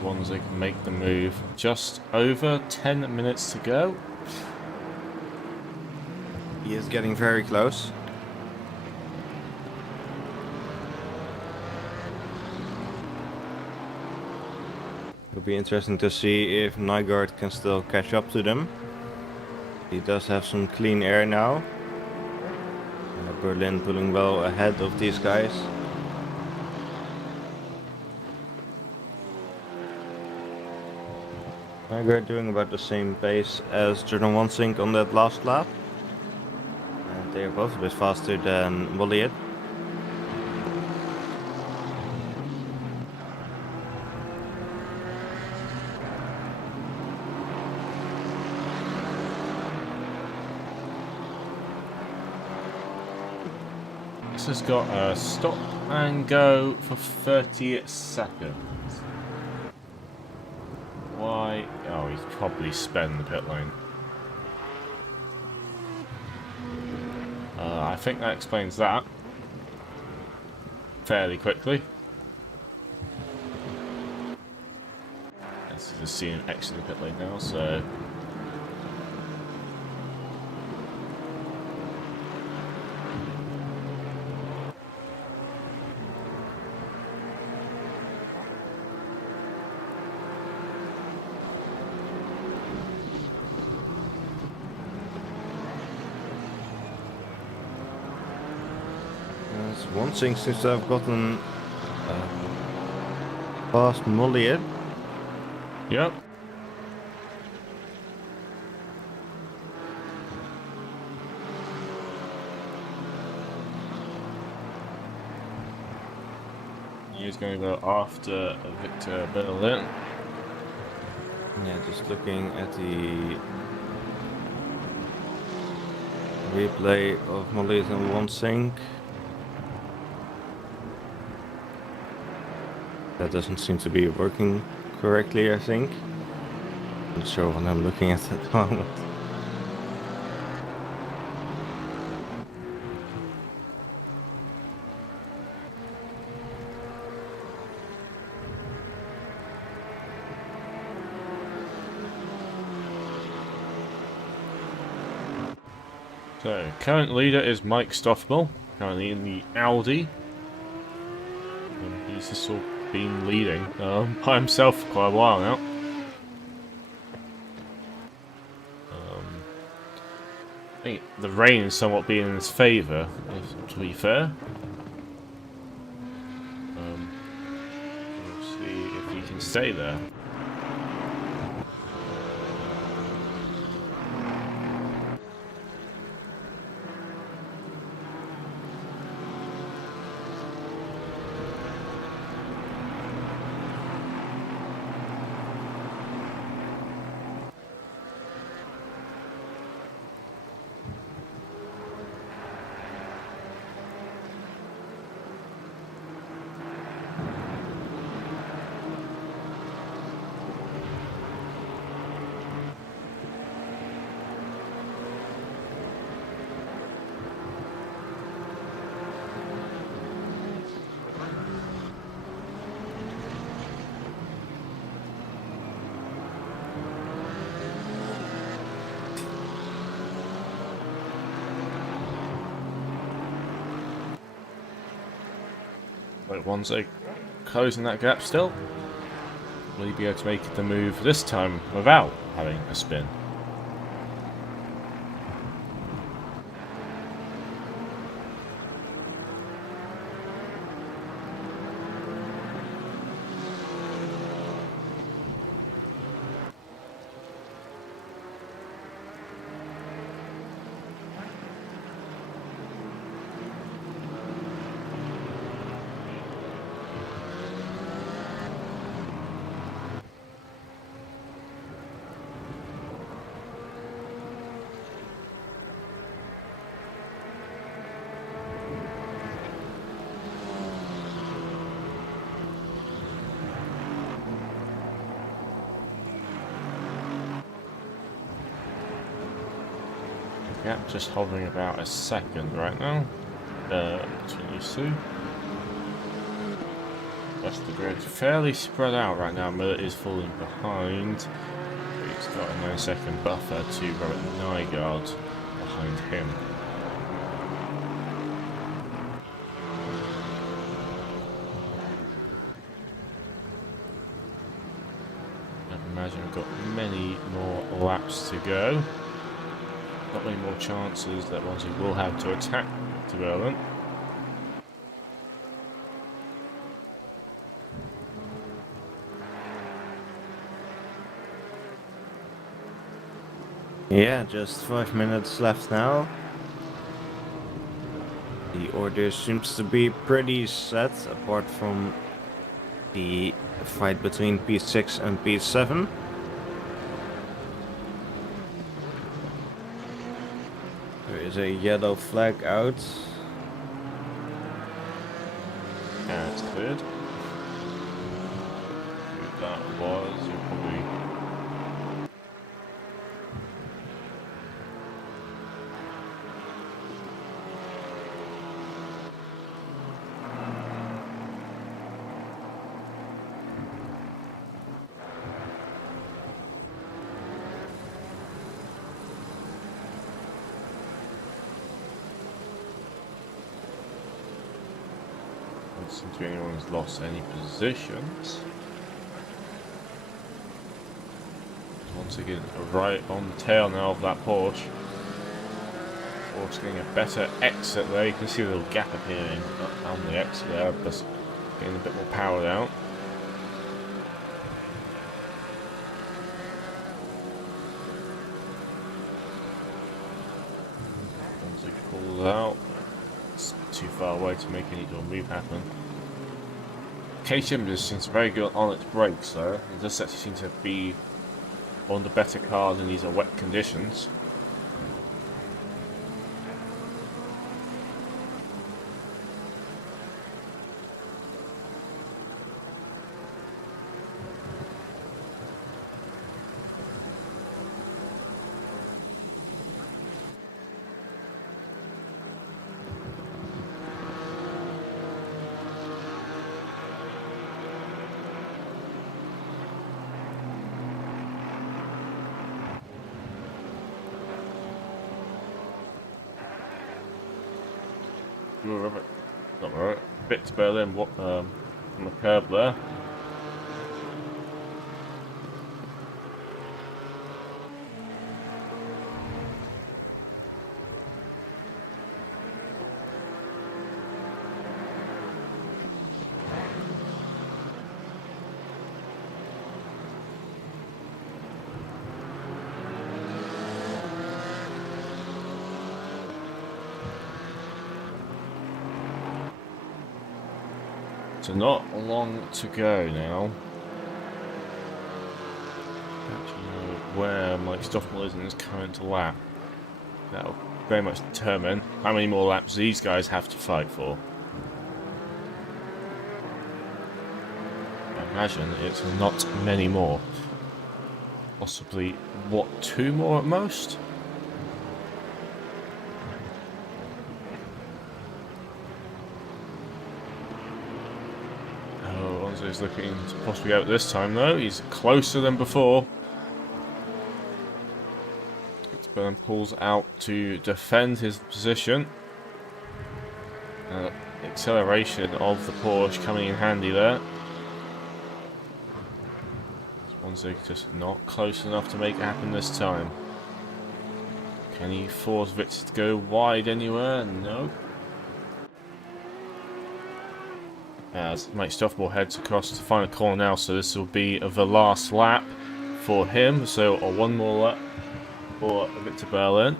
Wonsig can make the move. Just over 10 minutes to go. He is getting very close. It'll be interesting to see if Nygaard can still catch up to them. He does have some clean air now. Berlin pulling well ahead of these guys. Nygaard doing about the same pace as Jordan Wonsink on that last lap. And they're both a bit faster than Bolliet. This has got a stop and go for 30 seconds. Why? Oh, he's probably spent the pit lane. I think that explains that fairly quickly. can see him exiting the pit lane now, so... One thing seems to have gotten past Mollier. Yep. He's going to go after Victor Berlin. Yeah, just looking at the replay of Mollier and one sync. That doesn't seem to be working correctly, I think. I'm not sure what I'm looking at the moment. So, current leader is Mike Stoffel, currently in the Audi. He's just sort of been leading by himself for quite a while now. I think the rain is somewhat being in his favour, to be fair. We'll see if he can stay there. Wait, one sec. Closing that gap still. Will he be able to make the move this time without having a spin? Gap just hovering about a second right now between these two. That's the grid fairly spread out right now. Miller is falling behind. He's got a 9-second buffer to Robert Nygaard behind him. I imagine we've got many more laps to go. Not many more chances that Monty will have to attack to Berlin. Yeah, just 5 minutes left now. The order seems to be pretty set, apart from the fight between P6 and P7. There is a yellow flag out. Yeah, it's cleared. Who that was, you'll probably... Doesn't seem to be anyone's lost any positions. Once again, right on the tail now of that Porsche. Porsche getting a better exit there. You can see a little gap appearing on the exit there, but getting a bit more powered out. Once it pulls out, it's too far away to make any sort of move happen. KTM just seems very good on its brakes though. It does actually seem to be on the better cars in these wet conditions. Not right. Bit to Berlin, what on the curb there. So not long to go now. Actually know where Mike Stoffel is in his current lap. That'll very much determine how many more laps these guys have to fight for. I imagine it's not many more. Possibly, what, 2 more at most? He's looking to possibly out this time though. He's closer than before. Burn pulls out to defend his position. Acceleration of the Porsche coming in handy there. Swansea just not close enough to make it happen this time. Can he force Victor to go wide anywhere? No. As Mike Stoffel heads across the final corner now, so this will be the last lap for him. So one more lap for Victor Berlin.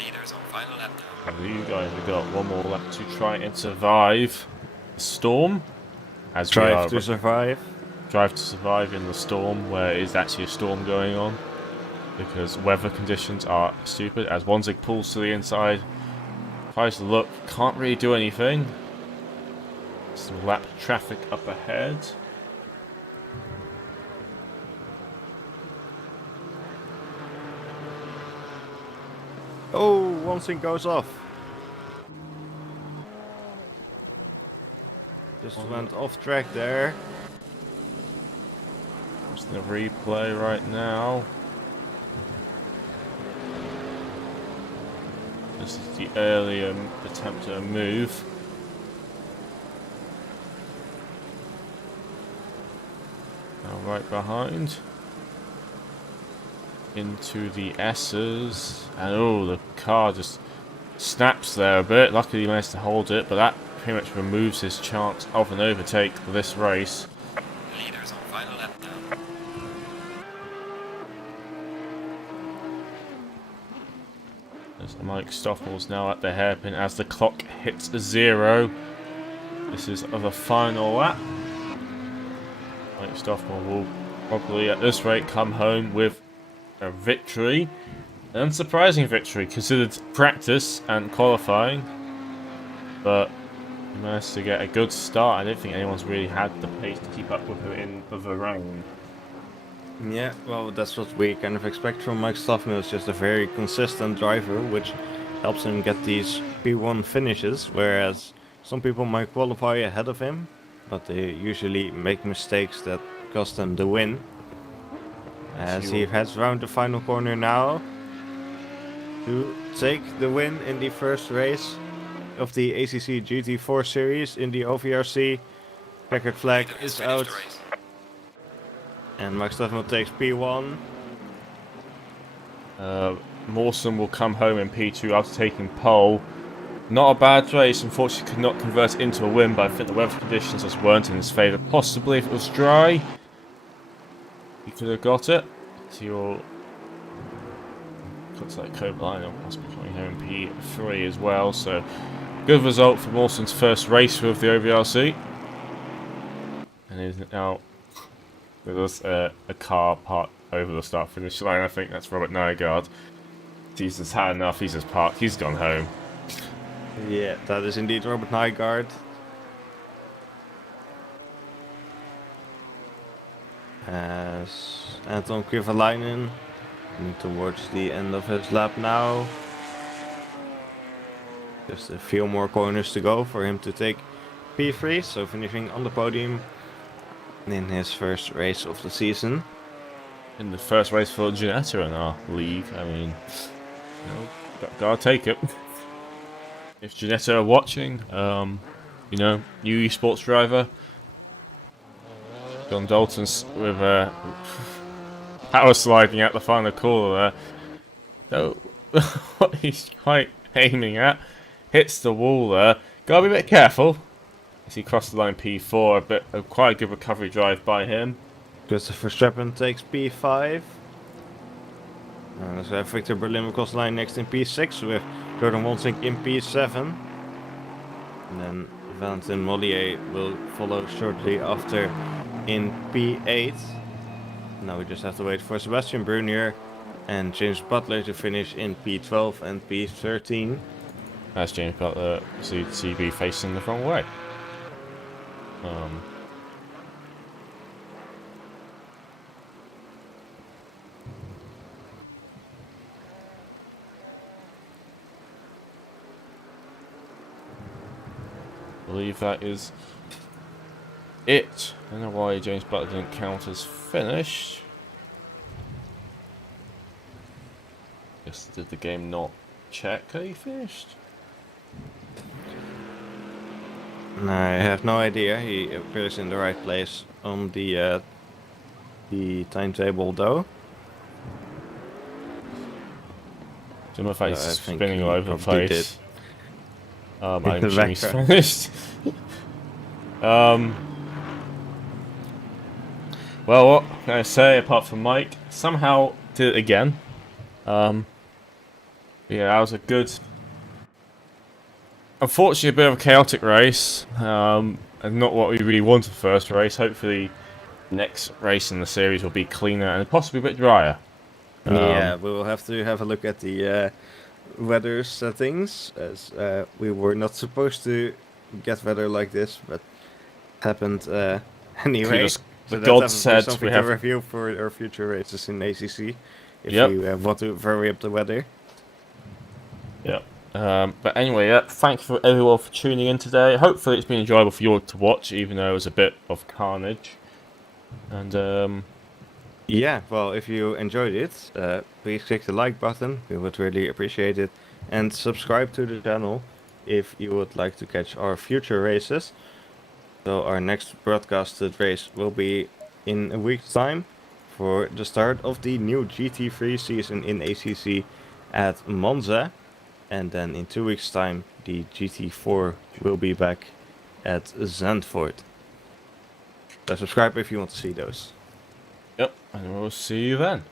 Leaders on final lap now. And you guys have got one more lap to try and survive the storm. As Drive to survive. Drive to survive in the storm, where it is actually a storm going on. Because weather conditions are stupid. As Wanzig pulls to the inside. Tries to look, can't really do anything. Some lap traffic up ahead. Oh, one thing goes off. Just went off track there. Just the replay right now. This is the earlier attempt at a move. Now right behind. Into the S's. And oh, the car just snaps there a bit. Luckily he managed to hold it, but that pretty much removes his chance of an overtake for this race. Leaders on final lap now. Mike Stoffel's now at the hairpin as the clock hits 0. This is the final lap. Mike Stoffel will probably at this rate come home with a victory. An unsurprising victory considered practice and qualifying. But he managed to get a good start. I don't think anyone's really had the pace to keep up with him in the rain. Yeah, well, that's what we kind of expect from Mike Stoffel. He's just a very consistent driver, which helps him get these P1 finishes, whereas some people might qualify ahead of him, but they usually make mistakes that cost them the win. As he heads around the final corner now to take the win in the first race. of the ACC GT4 Series in the OVRC. Checkered flag Leader is has finished out, the race. and Max Steffel takes P1. Mawson will come home in P2 after taking pole. Not a bad race, unfortunately could not convert it into a win, but I think the weather conditions just weren't in his favour. Possibly if it was dry, he could have got it. So you'll... Looks like Kyalami possibly coming home in P3 as well, so good result for Mawson's first race with the OVRC. And he's now... There's a car parked over the start-finish line. I think that's Robert Nygaard. He's just had enough, he's just parked, he's gone home. Yeah, that is indeed Robert Nygaard. As Anton Kyalami towards the end of his lap now. Just a few more corners to go for him to take P3, so finishing on the podium in his first race of the season. In the first race for Ginetta in our league, I mean, you know, gotta take it. If Ginetta are watching, you know, new esports driver, John Dalton's with power sliding out the final corner there. So, what he's quite aiming at, hits the wall there. Gotta be a bit careful. As he crossed the line P4, quite a good recovery drive by him. Christopher Verstappen takes P5. So Victor Berlin will cross the line next in P6 with Jordan Wonsink in P7. And then Valentin Mollier will follow shortly after in P8. Now we just have to wait for Sebastian Brunier and James Butler to finish in P12 and P13. As James Butler to be facing the wrong way. I believe that is it. I don't know why James Butler didn't count as finished. Guess did the game not check that he finished? I have no idea. He appears in the right place on the timetable though. Don't know if he's I think spinning he all over the probably place. I'm the sure he's background. finished. Well, what can I say apart from Mike? Somehow did it again. Yeah, that was a good... Unfortunately, a bit of a chaotic race. And not what we really wanted first race. Hopefully, next race in the series will be cleaner and possibly a bit drier. Yeah, we will have to have a look at the weather settings, as we were not supposed to get weather like this, but happened anyway. Just, So the that God has said something we to have... review for our future races in ACC, if Yep. we want to vary up the weather. Yeah. But anyway, yeah, thank you for everyone for tuning in today. Hopefully it's been enjoyable for you all to watch, even though it was a bit of carnage. And Yeah, well, if you enjoyed it, please click the like button. We would really appreciate it. And subscribe to the channel if you would like to catch our future races. So our next broadcasted race will be in a week's time for the start of the new GT3 season in ACC at Monza. And then in 2 weeks' time, the GT4 will be back at Zandvoort. So subscribe if you want to see those. yep, and we'll see you then.